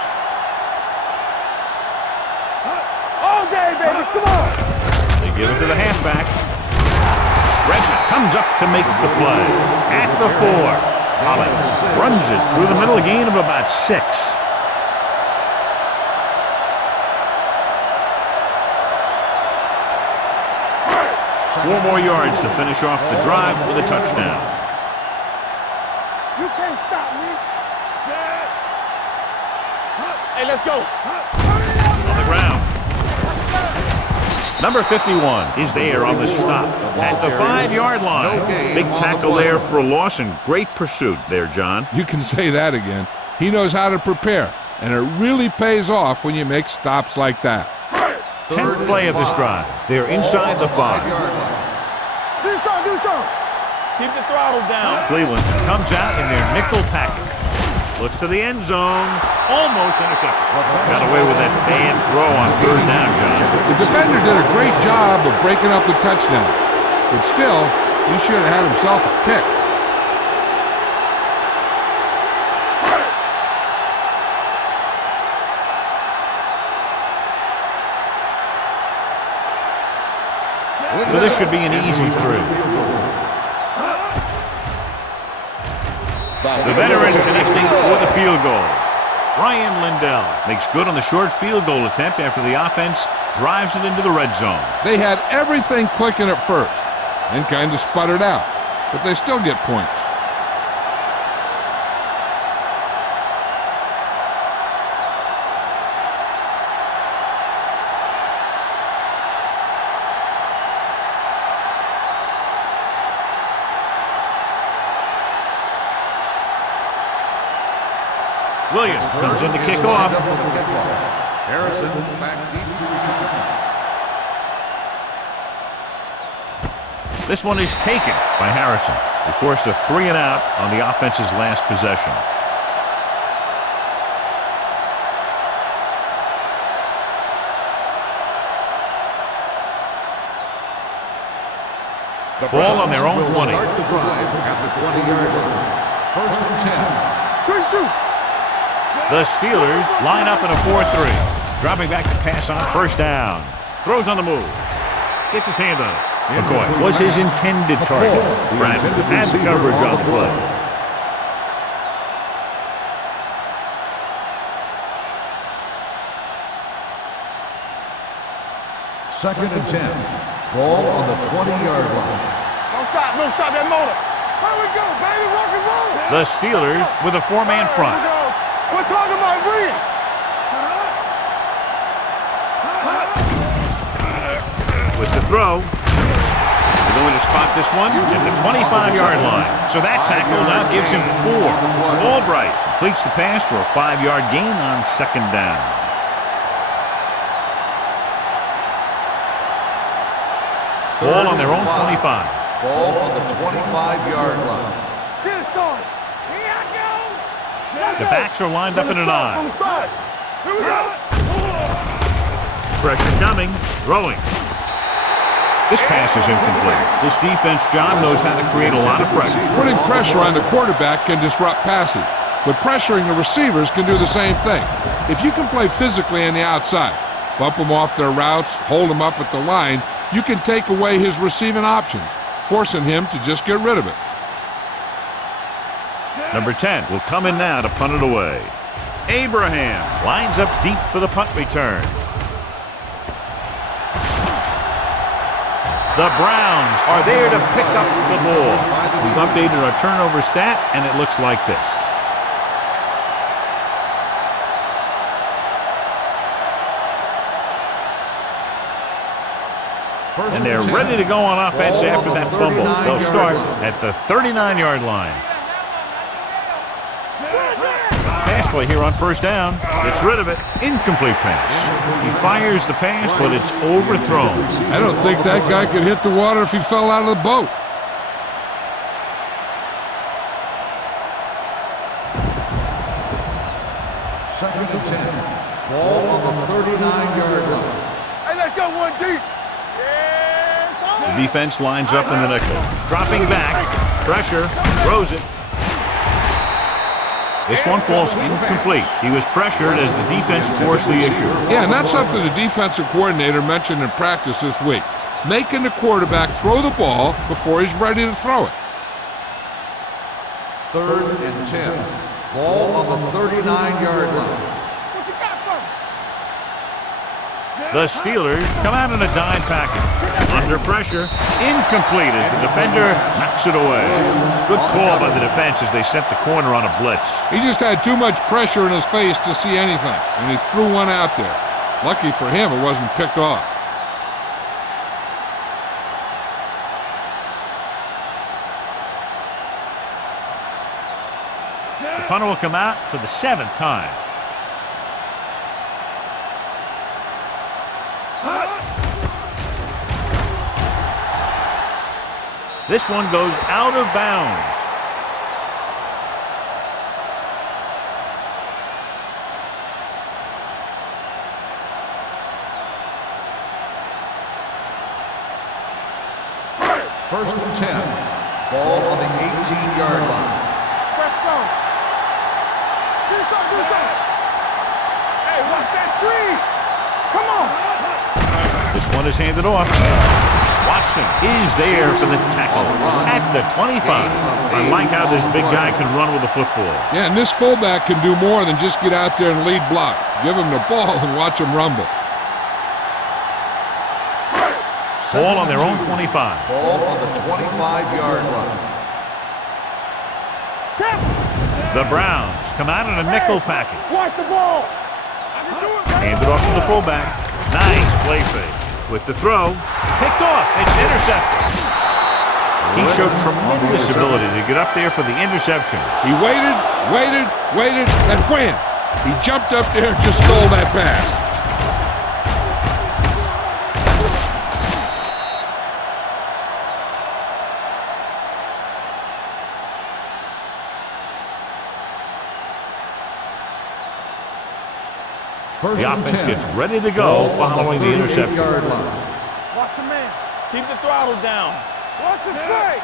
All day, baby. Come on. They give it to the halfback. Redmond comes up to make the play at the 4. Hollings runs it through the middle, a gain of about 6. Four more yards to finish off the drive with a touchdown. You can't stop me. Hey, let's go. On the ground. Number 51 is there on the stop at the 5-yard line. Big tackle there for a loss and great pursuit there, John. You can say that again. He knows how to prepare, and it really pays off when you make stops like that. 10th play of this drive. They're inside the 5. Do something. Keep the throttle down. Cleveland comes out in their nickel package. Looks to the end zone. Almost intercepted. Got away with that bad throw on 3rd down, John. The defender did a great job of breaking up the touchdown, but still, he should have had himself a pick. So this should be an easy through. The veteran connecting for the field goal. Ryan Lindell makes good on the short field goal attempt after the offense drives it into the red zone. They had everything clicking at first and kind of sputtered out, but they still get points. Williams comes in to kick off. Harrison back deep to return. This one is taken by Harrison. He forced a 3 and out on the offense's last possession. The Ball on their own Browns 20. will start the drive at the 20-yard line. First and 10. The Steelers line up in a 4-3. Dropping back to pass on first down. Throws on the move. Gets his hand on it. McCoy was his intended target. Bradford had the coverage on the play. Second and 10. Ball on the 20-yard line. Don't stop that motor. Here we go, baby, rock and roll. The Steelers with a 4-man front. We're talking about brilliant. With the throw. They're going to spot this one at the 25-yard line. So that tackle now gives him 4. Albright completes the pass for a 5-yard gain on second down. Ball on their own 25. Ball on the 25-yard line. Get it started. Here I go. The backs are lined up in an I. On the start. Here we go. Pressure coming. Throwing. This pass is incomplete. This defense, John, knows how to create a lot of pressure. Putting pressure on the quarterback can disrupt passing, but pressuring the receivers can do the same thing. If you can play physically on the outside, bump them off their routes, hold them up at the line, you can take away his receiving options, forcing him to just get rid of it. Number 10 will come in now to punt it away. Abraham lines up deep for the punt return. The Browns are there to pick up the ball. We've updated our turnover stat, and it looks like this. And they're ready to go on offense after that fumble. They'll start at the 39-yard line. Pass play here on first down. Gets rid of it. Incomplete pass. He fires the pass, but it's overthrown. I don't think that guy could hit the water if he fell out of the boat. Second and 10. Ball on the 39-yard line. Hey, let's go one deep. The defense lines up in the nickel. Dropping back. Pressure. Throws it. This one falls incomplete. He was pressured as the defense forced the issue. Yeah, and that's something the defensive coordinator mentioned in practice this week. Making the quarterback throw the ball before he's ready to throw it. Third and 10. Ball on the 39-yard line. What you got for me? The Steelers come out in a dime package. Under pressure, incomplete as the defender knocks it away. Good call by the defense as they sent the corner on a blitz. He just had too much pressure in his face to see anything, and he threw one out there. Lucky for him, it wasn't picked off. The punter will come out for the 7th time. This one goes out of bounds. First and 10. Ball on the 18-yard line. Let's go. Do something. Hey, watch that screen. Come on. This one is handed off. Watson is there for the tackle at the 25. I like how this big guy can run with the football. Yeah, and this fullback can do more than just get out there and lead block. Give him the ball and watch him rumble. Ball on their own 25. Ball on the 25-yard line. The Browns come out in a nickel package. Watch the ball. Hand it off to the fullback. Nice play fake. With the throw, picked off. It's intercepted. He showed tremendous ability to get up there for the interception. He waited, and wham! He jumped up there and just stole that pass. The offense gets ready to go following the interception. Watch the man. Keep the throttle down. Watch the straight.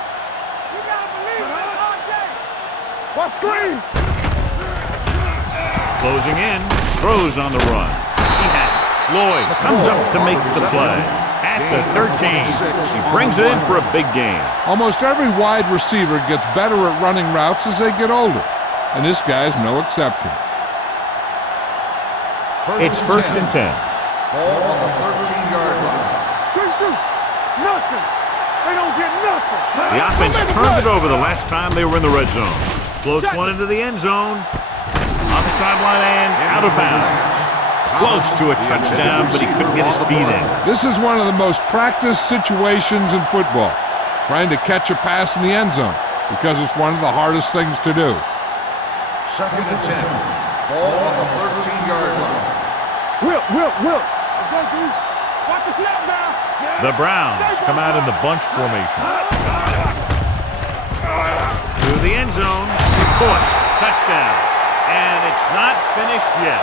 You gotta believe it all day. Watch screen. Closing in, throws on the run. He has it. Lloyd comes up to make the play. At the 13, he brings it in for a big gain. Almost every wide receiver gets better at running routes as they get older, and this guy's no exception. It's 1st and 10. Ball on the 13-yard line. Good shoot. Nothing. They don't get nothing. The offense turned it over the last time they were in the red zone. Floats one into the end zone. On the sideline and out of bounds. Close to a touchdown, but he couldn't get his feet in. This is one of the most practiced situations in football, trying to catch a pass in the end zone, because it's one of the hardest things to do. 2nd and 10. Ball on the 13-yard line. Will. Let's go, dude. Watch the snap now. The Browns come out in the bunch formation. To the end zone. Caught. Touchdown. And it's not finished yet.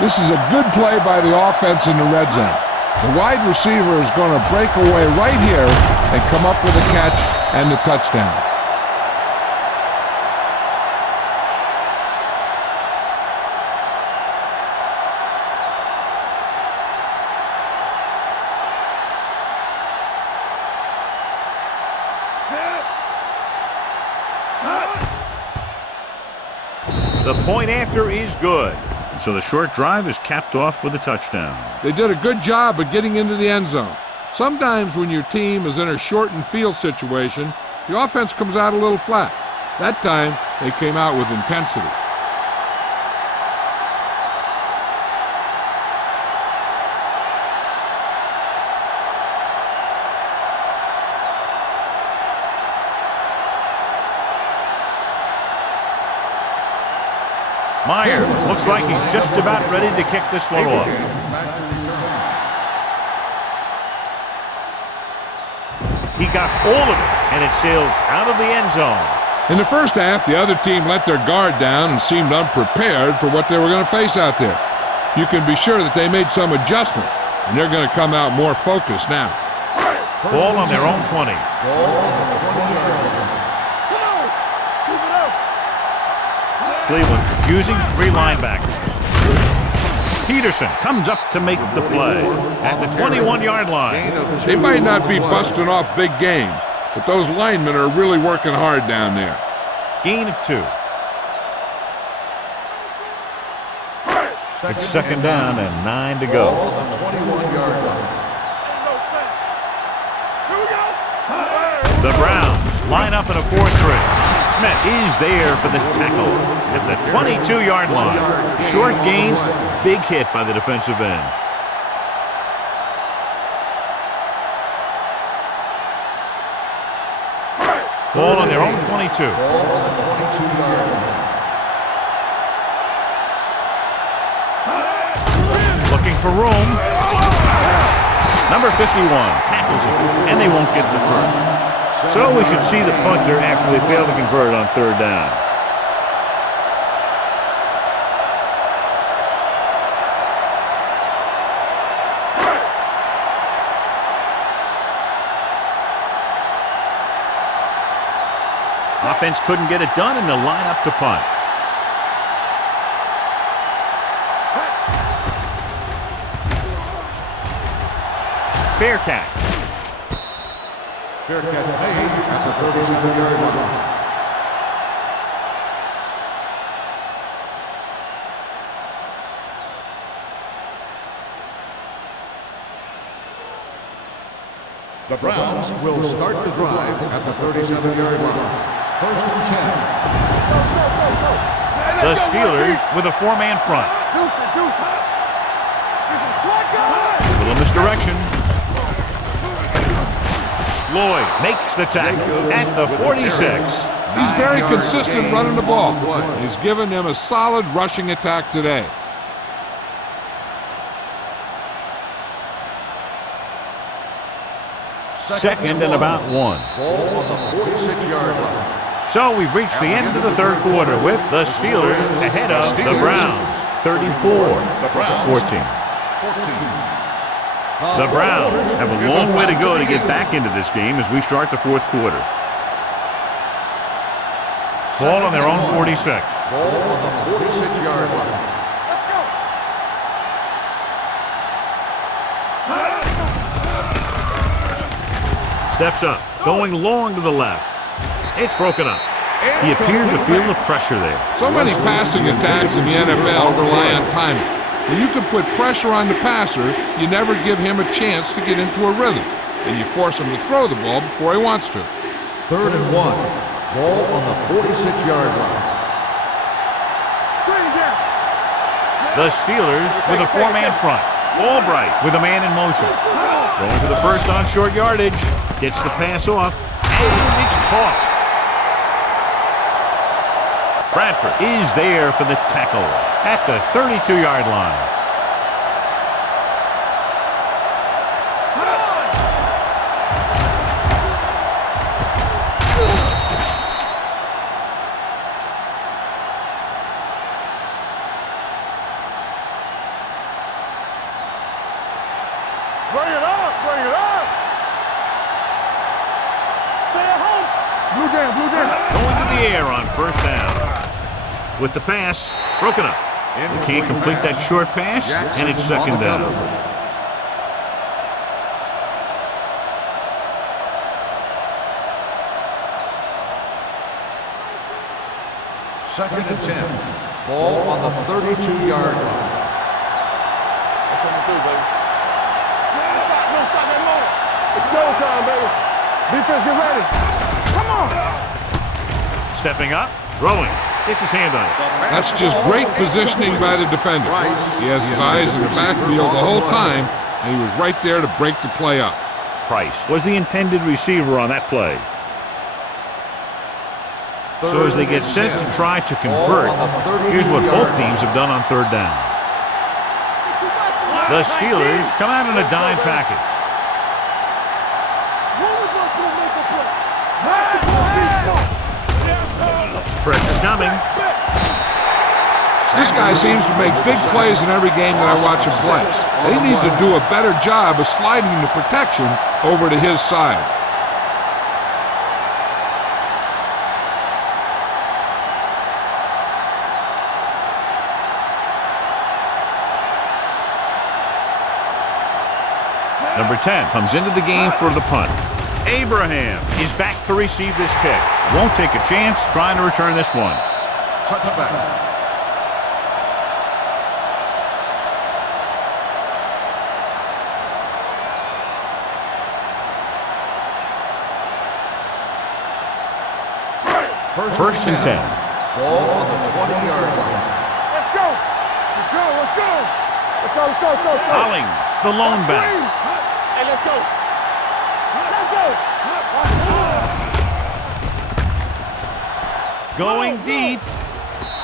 This is a good play by the offense in the red zone. The wide receiver is going to break away right here and come up with a catch and the touchdown. The point after is good. So the short drive is capped off with a touchdown. They did a good job of getting into the end zone. Sometimes when your team is in a shortened field situation, the offense comes out a little flat. That time, they came out with intensity. Myers looks like he's just about ready to kick this one off. He got all of it, and it sails out of the end zone. In the first half, the other team let their guard down and seemed unprepared for what they were going to face out there. You can be sure that they made some adjustment, and they're going to come out more focused now. Ball on their own 20. Ball on the 20-yard line. Come on. Keep it up. Cleveland using 3 linebackers. Peterson comes up to make the play at the 21-yard line. They might not be busting off big games, but those linemen are really working hard down there. Gain of 2. It's 2nd down and 9 to go. Ball on the 21-yard line. Here we go. The Browns line up in a 4-3. Smith is there for the tackle at the 22-yard line. Short gain, big hit by the defensive end. Ball on their own 22. Ball on the 22-yard line. Looking for room. Number 51 tackles him, and they won't get the first. So we should see the punter after they fail to convert on 3rd down. Offense couldn't get it done, and they'll line up to punt. Fair catch. Fair catch made at the 37-yard line. The Browns will start the drive at the 37-yard line. 1st and 10. The Steelers with a 4-man front. A little misdirection. Lloyd makes the tackle at the 46. He's very consistent running the ball. He's given them a solid rushing attack today. Second and about 1. Ball on the 46-yard line. So we've reached the end of the third quarter with the Steelers ahead of the Browns, 34-14. The Browns have a long way to go to get back into this game as we start the fourth quarter. Ball on their own 46. Ball on the 46-yard line. Steps up, going long to the left. It's broken up. He appeared to feel the pressure there. So many passing attacks in the NFL rely on timing. When you can put pressure on the passer, you never give him a chance to get into a rhythm, and you force him to throw the ball before he wants to. 3rd and 1. Ball on the 46-yard line. The Steelers with a 4-man front. Albright with a man in motion. Going for the first on short yardage. Gets the pass off, and it's caught. Bradford is there for the tackle at the 32-yard line. Bring it up, bring it up. Stay at home. Blue jam, blue jam. Going to the air on first down. With the pass, broken up. They can't complete that short pass, and it's second down. Second and 10. Ball on the 32-yard line. Don't stop that moment. It's showtime, baby. Defense, get ready. Come on. Stepping up, throwing. Gets his hand on it. That's just great positioning by the defender. He has his eyes in the backfield the whole time, and he was right there to break the play up. Price was the intended receiver on that play. So as they get set to try to convert, here's what both teams have done on third down. The Steelers come out in a dime package. Pressure coming. This guy seems to make big plays in every game that I watch him play. They need to do a better job of sliding the protection over to his side. Number 10 comes into the game for the punt. Abraham is back to receive this kick. Won't take a chance trying to return this one. Touchback. First and 10. Ball on the 20-yard line. Let's go. Let's go, let's go. Let's go, let's go, let's go, let's go. Hollings, the lone back. Hey, let's go. Let's go. Going deep.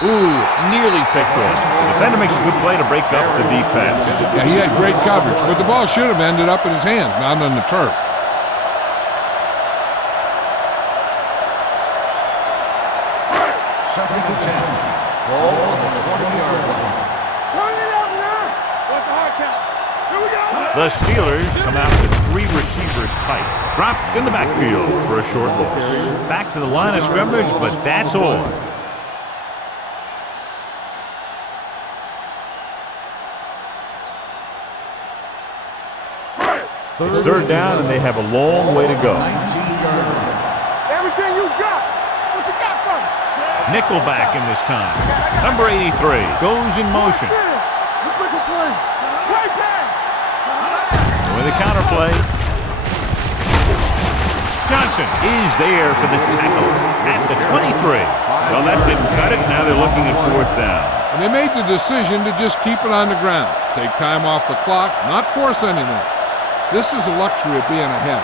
Ooh, nearly picked off. The defender makes a good play to break up the deep pass. Yeah, he had great coverage, but the ball should have ended up in his hands, not on the turf. Second and 10. Ball on the 20-yard line. Turn it up now. What's the hard count? Here we go. The Steelers come out with 3 receivers tight. Dropped in the backfield for a short loss. Back to the line of scrimmage, but that's all. It's third down, and they have a long way to go. 19-yard line. Everything you got. What you got for me? Nickelback in this time. Number 83 goes in motion. Let's make a play. Play back. With a counterplay. Johnson is there for the tackle at the 23. Well, that didn't cut it. Now they're looking at fourth down. And they made the decision to just keep it on the ground. Take time off the clock, not force anything. This is the luxury of being ahead.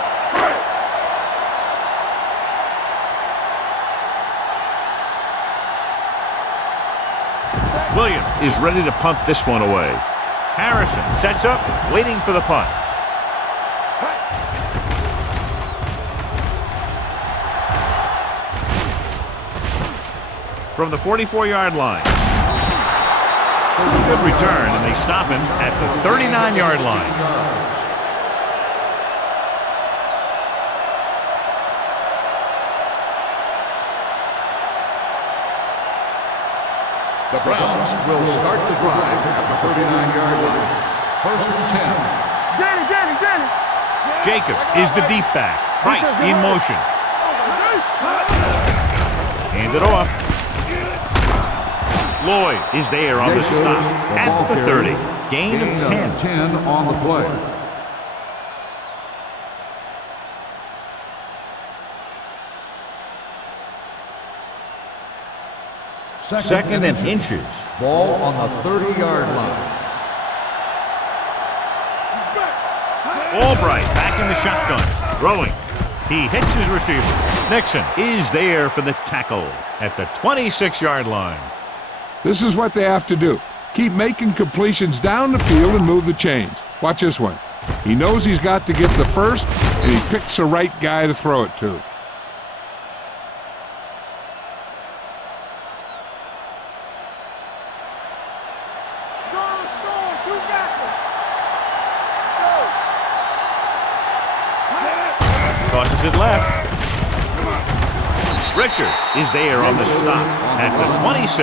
Williams is ready to punt this one away. Harrison sets up, waiting for the punt. From the 44-yard line. Good return, and they stop him at the 39-yard line. The Browns will start the drive at the 39-yard line. First and 10. Danny. Jacob is the deep back. Price in motion. Hand it off. Lloyd is there on the stop at the 30. Gain of 10. 10 on the play. Second and inches. Ball on the 30-yard line. Albright back in the shotgun. Throwing. He hits his receiver. Nixon is there for the tackle at the 26-yard line. This is what they have to do. Keep making completions down the field and move the chains. Watch this one. He knows he's got to get the first, and he picks the right guy to throw it to. Tosses it left. Richard is there on the stop at the 26.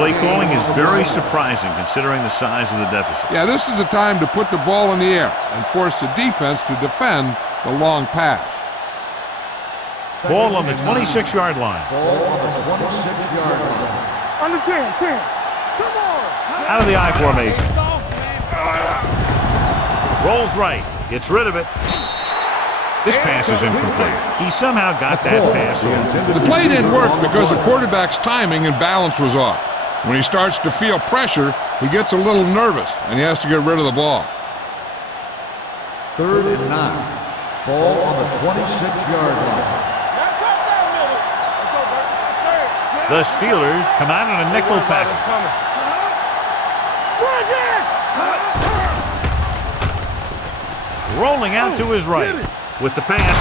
Play calling is very surprising considering the size of the deficit. Yeah, this is a time to put the ball in the air and force the defense to defend the long pass. Ball on the 26-yard line. Ball on the 26-yard line. Under 10. Come on. Out of the I formation. Rolls right. Gets rid of it. This pass is incomplete. He somehow got that pass off. The play didn't work because the quarterback's timing and balance was off. When he starts to feel pressure, he gets a little nervous, and he has to get rid of the ball. 3rd and 9. Ball on the 26-yard line. The Steelers come out in a nickel package. Rolling out to his right. With the pass,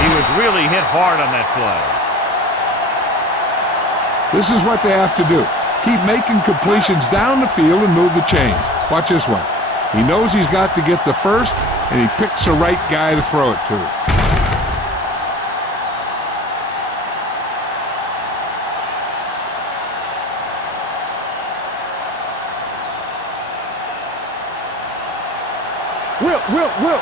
he was really hit hard on that play. This is what they have to do. Keep making completions down the field and move the chains. Watch this one. He knows he's got to get the first, and he picks the right guy to throw it to. Will.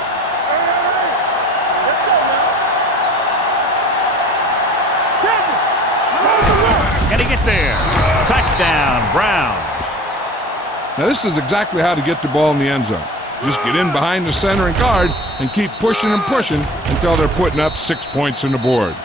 Can he get there? Touchdown, Browns. Now this is exactly how to get the ball in the end zone. Just get in behind the center and guard and keep pushing and pushing until they're putting up 6 points on the board.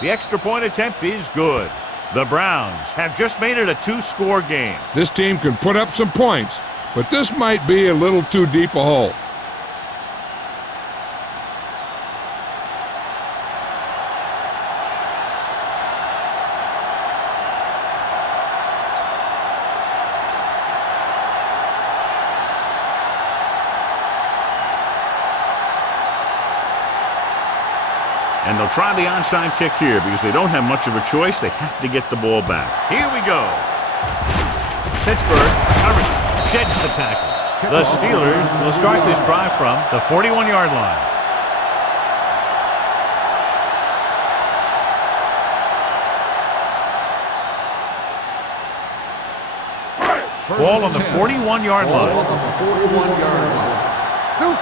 The extra point attempt is good. The Browns have just made it a 2-score game. This team can put up some points, but this might be a little too deep a hole. And they'll try the onside kick here because they don't have much of a choice. They have to get the ball back. Here we go. Pittsburgh coverage sheds the tackle. The Steelers will start this drive from the 41-yard line. Ball on the 41-yard line. Deuce.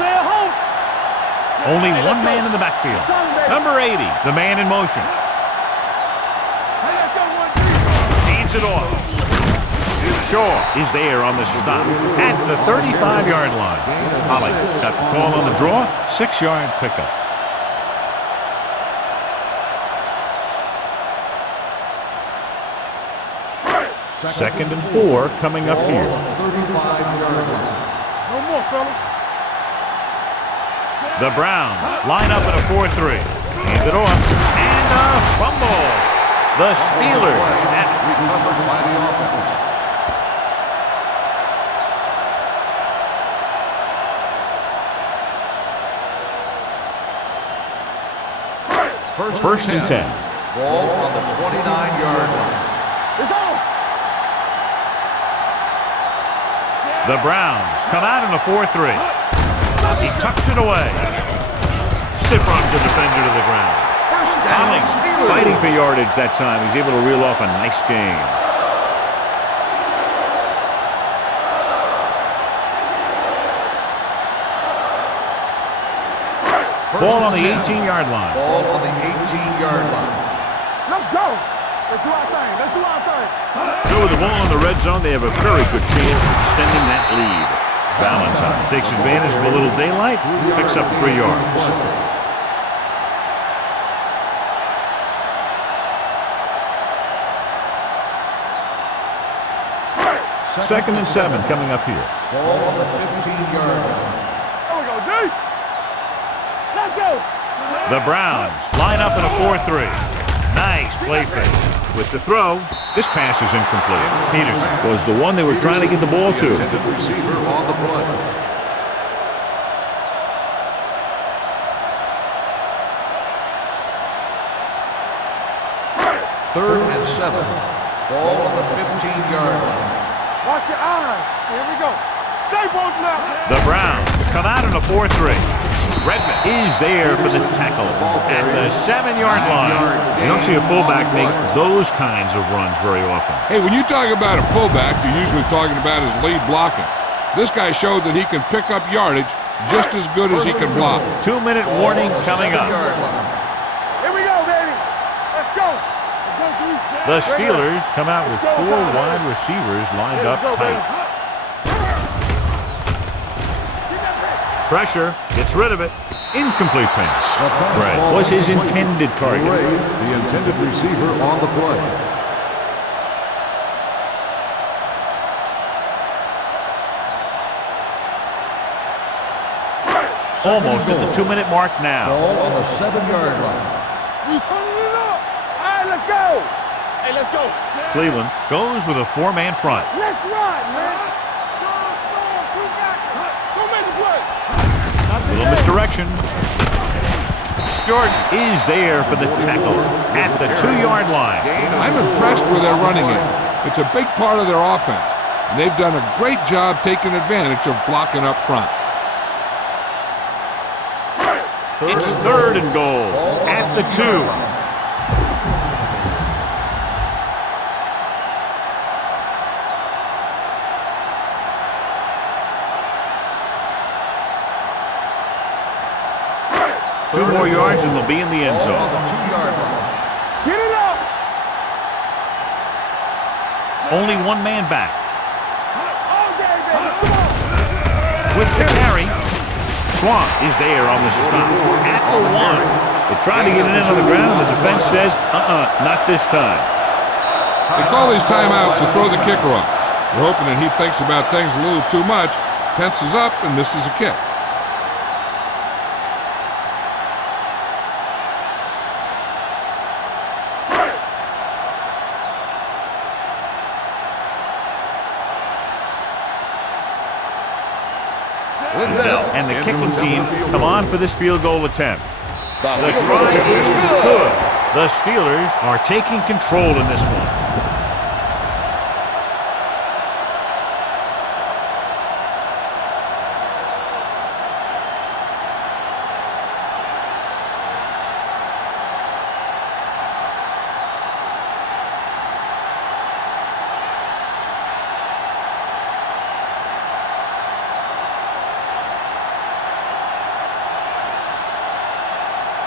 Stay at home. Only one man in the backfield. Number 80, the man in motion. Hands it off. Shaw is there on the stop at the 35-yard line. Holly got the call on the draw, 6-yard pickup. 2nd and 4 coming up here. 35-yard line. No more, fellas. The Browns line up in a 4-3. Hand it off. And a fumble. The Steelers. Recovered by the offense. First and 10. Ball on the 29-yard line. It's on. The Browns come out in a 4-3. He tucks it away. Stiff arms the defender to the ground. First down, Conley Steelers. fighting for yardage that time. He's able to reel off a nice gain. Ball on the 18-yard line. Ball on the 18-yard line. Let's go. Let's do our thing. Let's do our thing. So with the ball in the red zone, they have a very good chance of extending that lead. Valentine takes advantage of a little daylight, picks up 3 yards. Second and 7 coming up here. Ball on the 15-yard line. There we go, D. Let's go. The Browns line up in a 4-3. Nice play fake. With the throw, this pass is incomplete. Peterson was the one they were trying to get the ball to. Intended receiver on the play. Third and 7. Ball on the 15-yard line. Watch your eyes. Here we go. Stay both now. The Browns come out in a 4-3. Redmond is there for the tackle at the 7-yard line. You don't see a fullback make those kinds of runs very often. Hey, when you talk about a fullback, you're usually talking about his lead blocking. This guy showed that he can pick up yardage just as good as he can block. 2-minute warning coming up. Here we go, baby. Let's go. Let's go, D. The Steelers come out with 4 wide receivers lined up tight. Pressure, gets rid of it. Incomplete pass. Gray was his intended target. Gray, the intended receiver on the play. Almost at the 2-minute mark now. Ball on the 7-yard line. We turning it up. All right, let's go. Hey, let's go. Cleveland goes with a 4-man front. Let's run, man. Go make the play. Little misdirection. Jordan is there for the tackle at the 2-yard line. I'm impressed with their running game. It's a big part of their offense, and they've done a great job taking advantage of blocking up front. It's 3rd and goal at the 2. Two more yards and they'll be in the end Ball on zone. the 2-yard line. Get it up. Only 1 man back. All day, baby. Come on. With the carry, Swan is there on the stop at the 1. They try to get it in on the ground, and the defense says, not this time. They call these timeouts to throw the kicker off. They're hoping that he thinks about things a little too much, tenses up, and misses a kick. And the kicking team come on for this field goal attempt. The try is good. The Steelers are taking control in this one.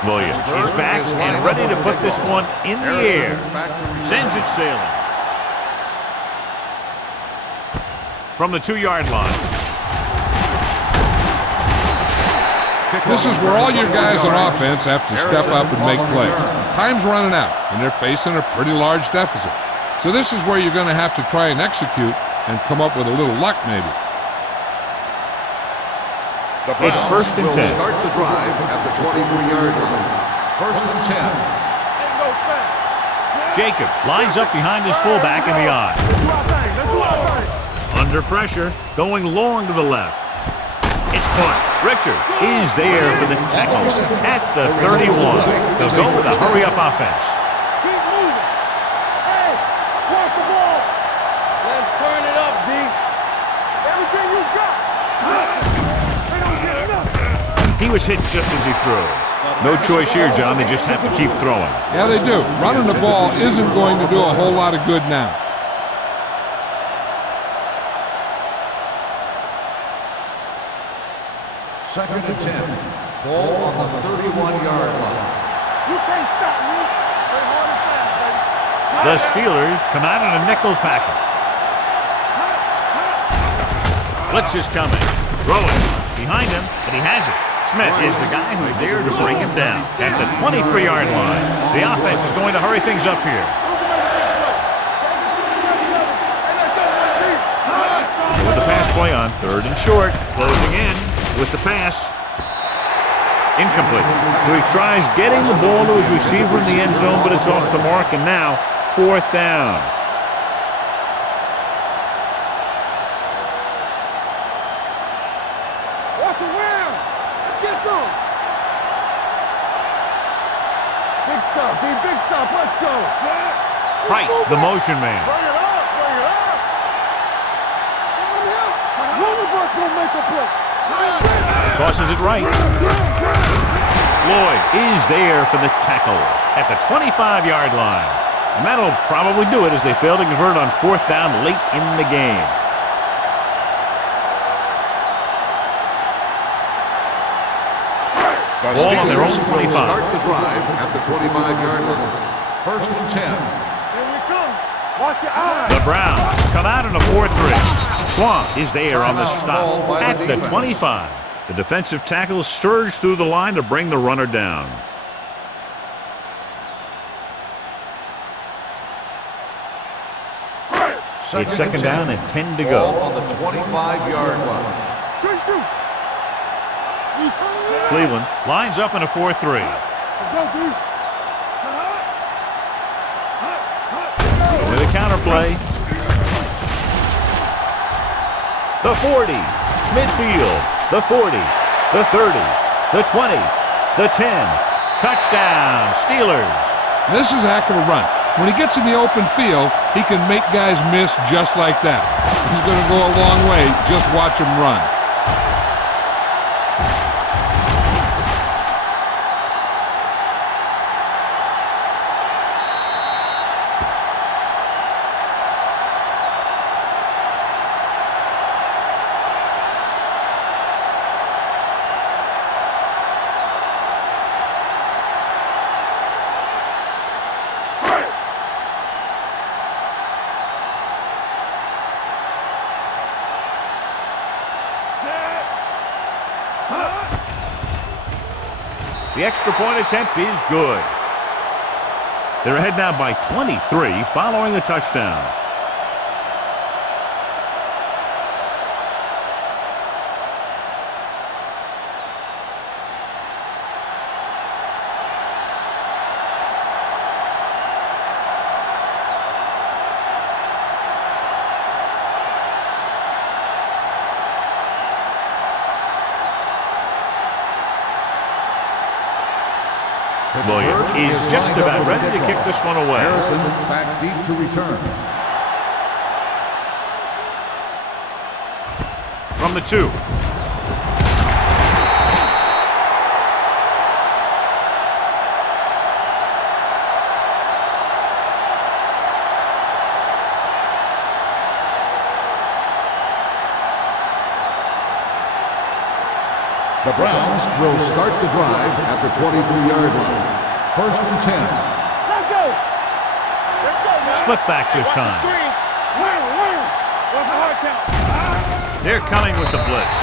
Williams, he's back and ready to put this one in the air. Sends it sailing. From the 2-yard line. This is where all your guys on offense have to step up and make plays. Time's running out, and they're facing a pretty large deficit. So this is where you're going to have to try and execute and come up with a little luck maybe. The Browns It's first and will 10. start the drive at the 23-yard line. First and 10. Jacobs lines up behind his fullback in the I. Under pressure, going long to the left. It's caught. Richard is there for the tackle at the 31. They'll go with a hurry-up offense. Keep moving. Hey, watch the ball. Let's turn it up, D. Everything you got. They don't get enough. He was hit just as he threw. No choice here, John. They just have to keep throwing. Yeah, they do. Running the ball isn't going to do a whole lot of good now. Second and 10. Ball on the 31-yard line. You can't stop me. Play hard and fast, baby. The Steelers come out in a nickel package. Blitz is coming. Throwing. Behind him, but he has it. Smith is the guy who's there to bring him down at the 23-yard line. The offense is going to hurry things up here. With the pass play on third and short, closing in with the pass. Incomplete. So he tries getting the ball to his receiver in the end zone, but it's off the mark, and now fourth down. Watch the wheel. Let's get some. Big stop, D. Big stop. Let's go. Price, the motion man. Bring it up. Bring it up. Rubenberg's going to make a play. Tosses it right. Lloyd is there for the tackle at the 25-yard line. And that'll probably do it as they fail to convert on fourth down late in the game. The Ball on their own Steelers 25. will start the drive at the 25-yard line. First and 10. Here we come. Watch your eyes. The Browns come out in a 4-3. Swamp is there on the stop at the 25. The defensive tackles surge through the line to bring the runner down. It's second down and 10 to Ball go. on the 25-yard line. Good shoot. Cleveland lines up in a 4-3. Let's go, D. With a counter play. The 40. Midfield. The 40. The 30. The 20. The 10. Touchdown. Steelers. This is a heck of a run. When he gets in the open field, he can make guys miss just like that. He's going to go a long way. Just watch him run. The extra point attempt is good. They're ahead now by 23 following the touchdown. Williams is just about ready to kick this one away. Harrison back deep to return. From the 2. The Browns will start the drive at the 23-yard line. First and 10. Let's go. Let's go, man. Split backs this Watch the time. screen. Wham, wham. What's the hard count? They're coming with the blitz.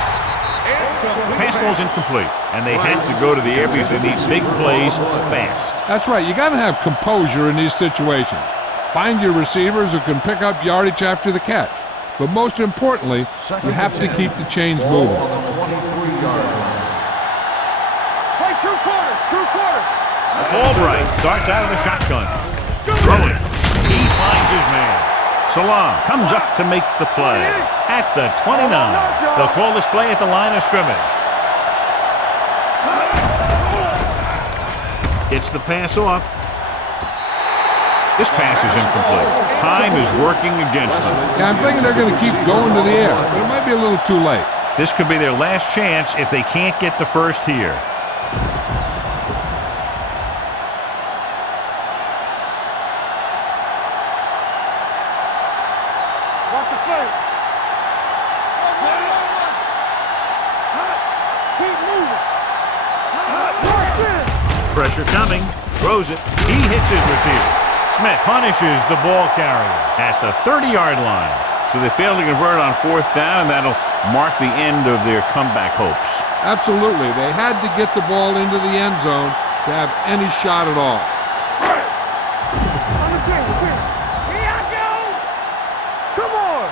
Pass ball's incomplete, and they have to go to the air because they need big plays fast. That's right. You got to have composure in these situations. Find your receivers who can pick up yardage after the catch. But most importantly, you have to keep the chains moving. On the 23-yard line. Play true quarters. Albright starts out of the shotgun. Throwing. He finds his man. Salam comes up to make the play. At the 29. They'll call this play at the line of scrimmage. Gets the pass off. This pass is incomplete. Time is working against them. Yeah, I'm thinking they're going to keep going to the air, but it might be a little too late. This could be their last chance if they can't get the first here. Watch the play. Keep moving. Pressure coming. Throws it. He hits his receiver. Smith punishes the ball carrier at the 30-yard line. So they failed to convert on fourth down, and that'll mark the end of their comeback hopes. Absolutely. They had to get the ball into the end zone to have any shot at all. On the chain. Here I go. Come on.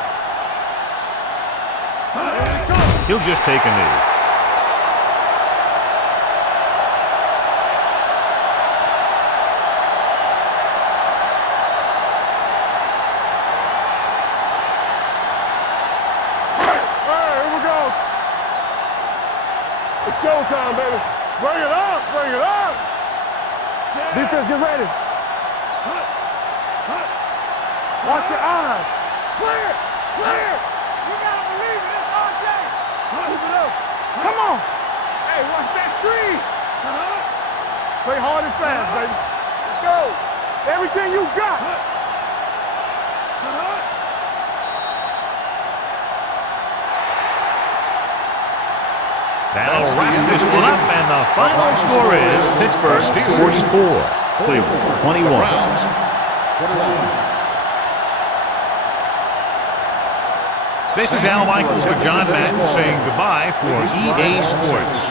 He'll just take a knee. It's showtime, baby. Bring it up. Defense, get ready. Watch your eyes. Clear. You gotta believe it. It's RJ. Keep it up. Come on. Hey, watch that screen. Play hard and fast, baby. Let's go. Everything you got. That'll wrap this one up, and the final score is Pittsburgh 44, Cleveland 21. Browns 21. This is Al Michaels with John Madden saying goodbye for EA Sports.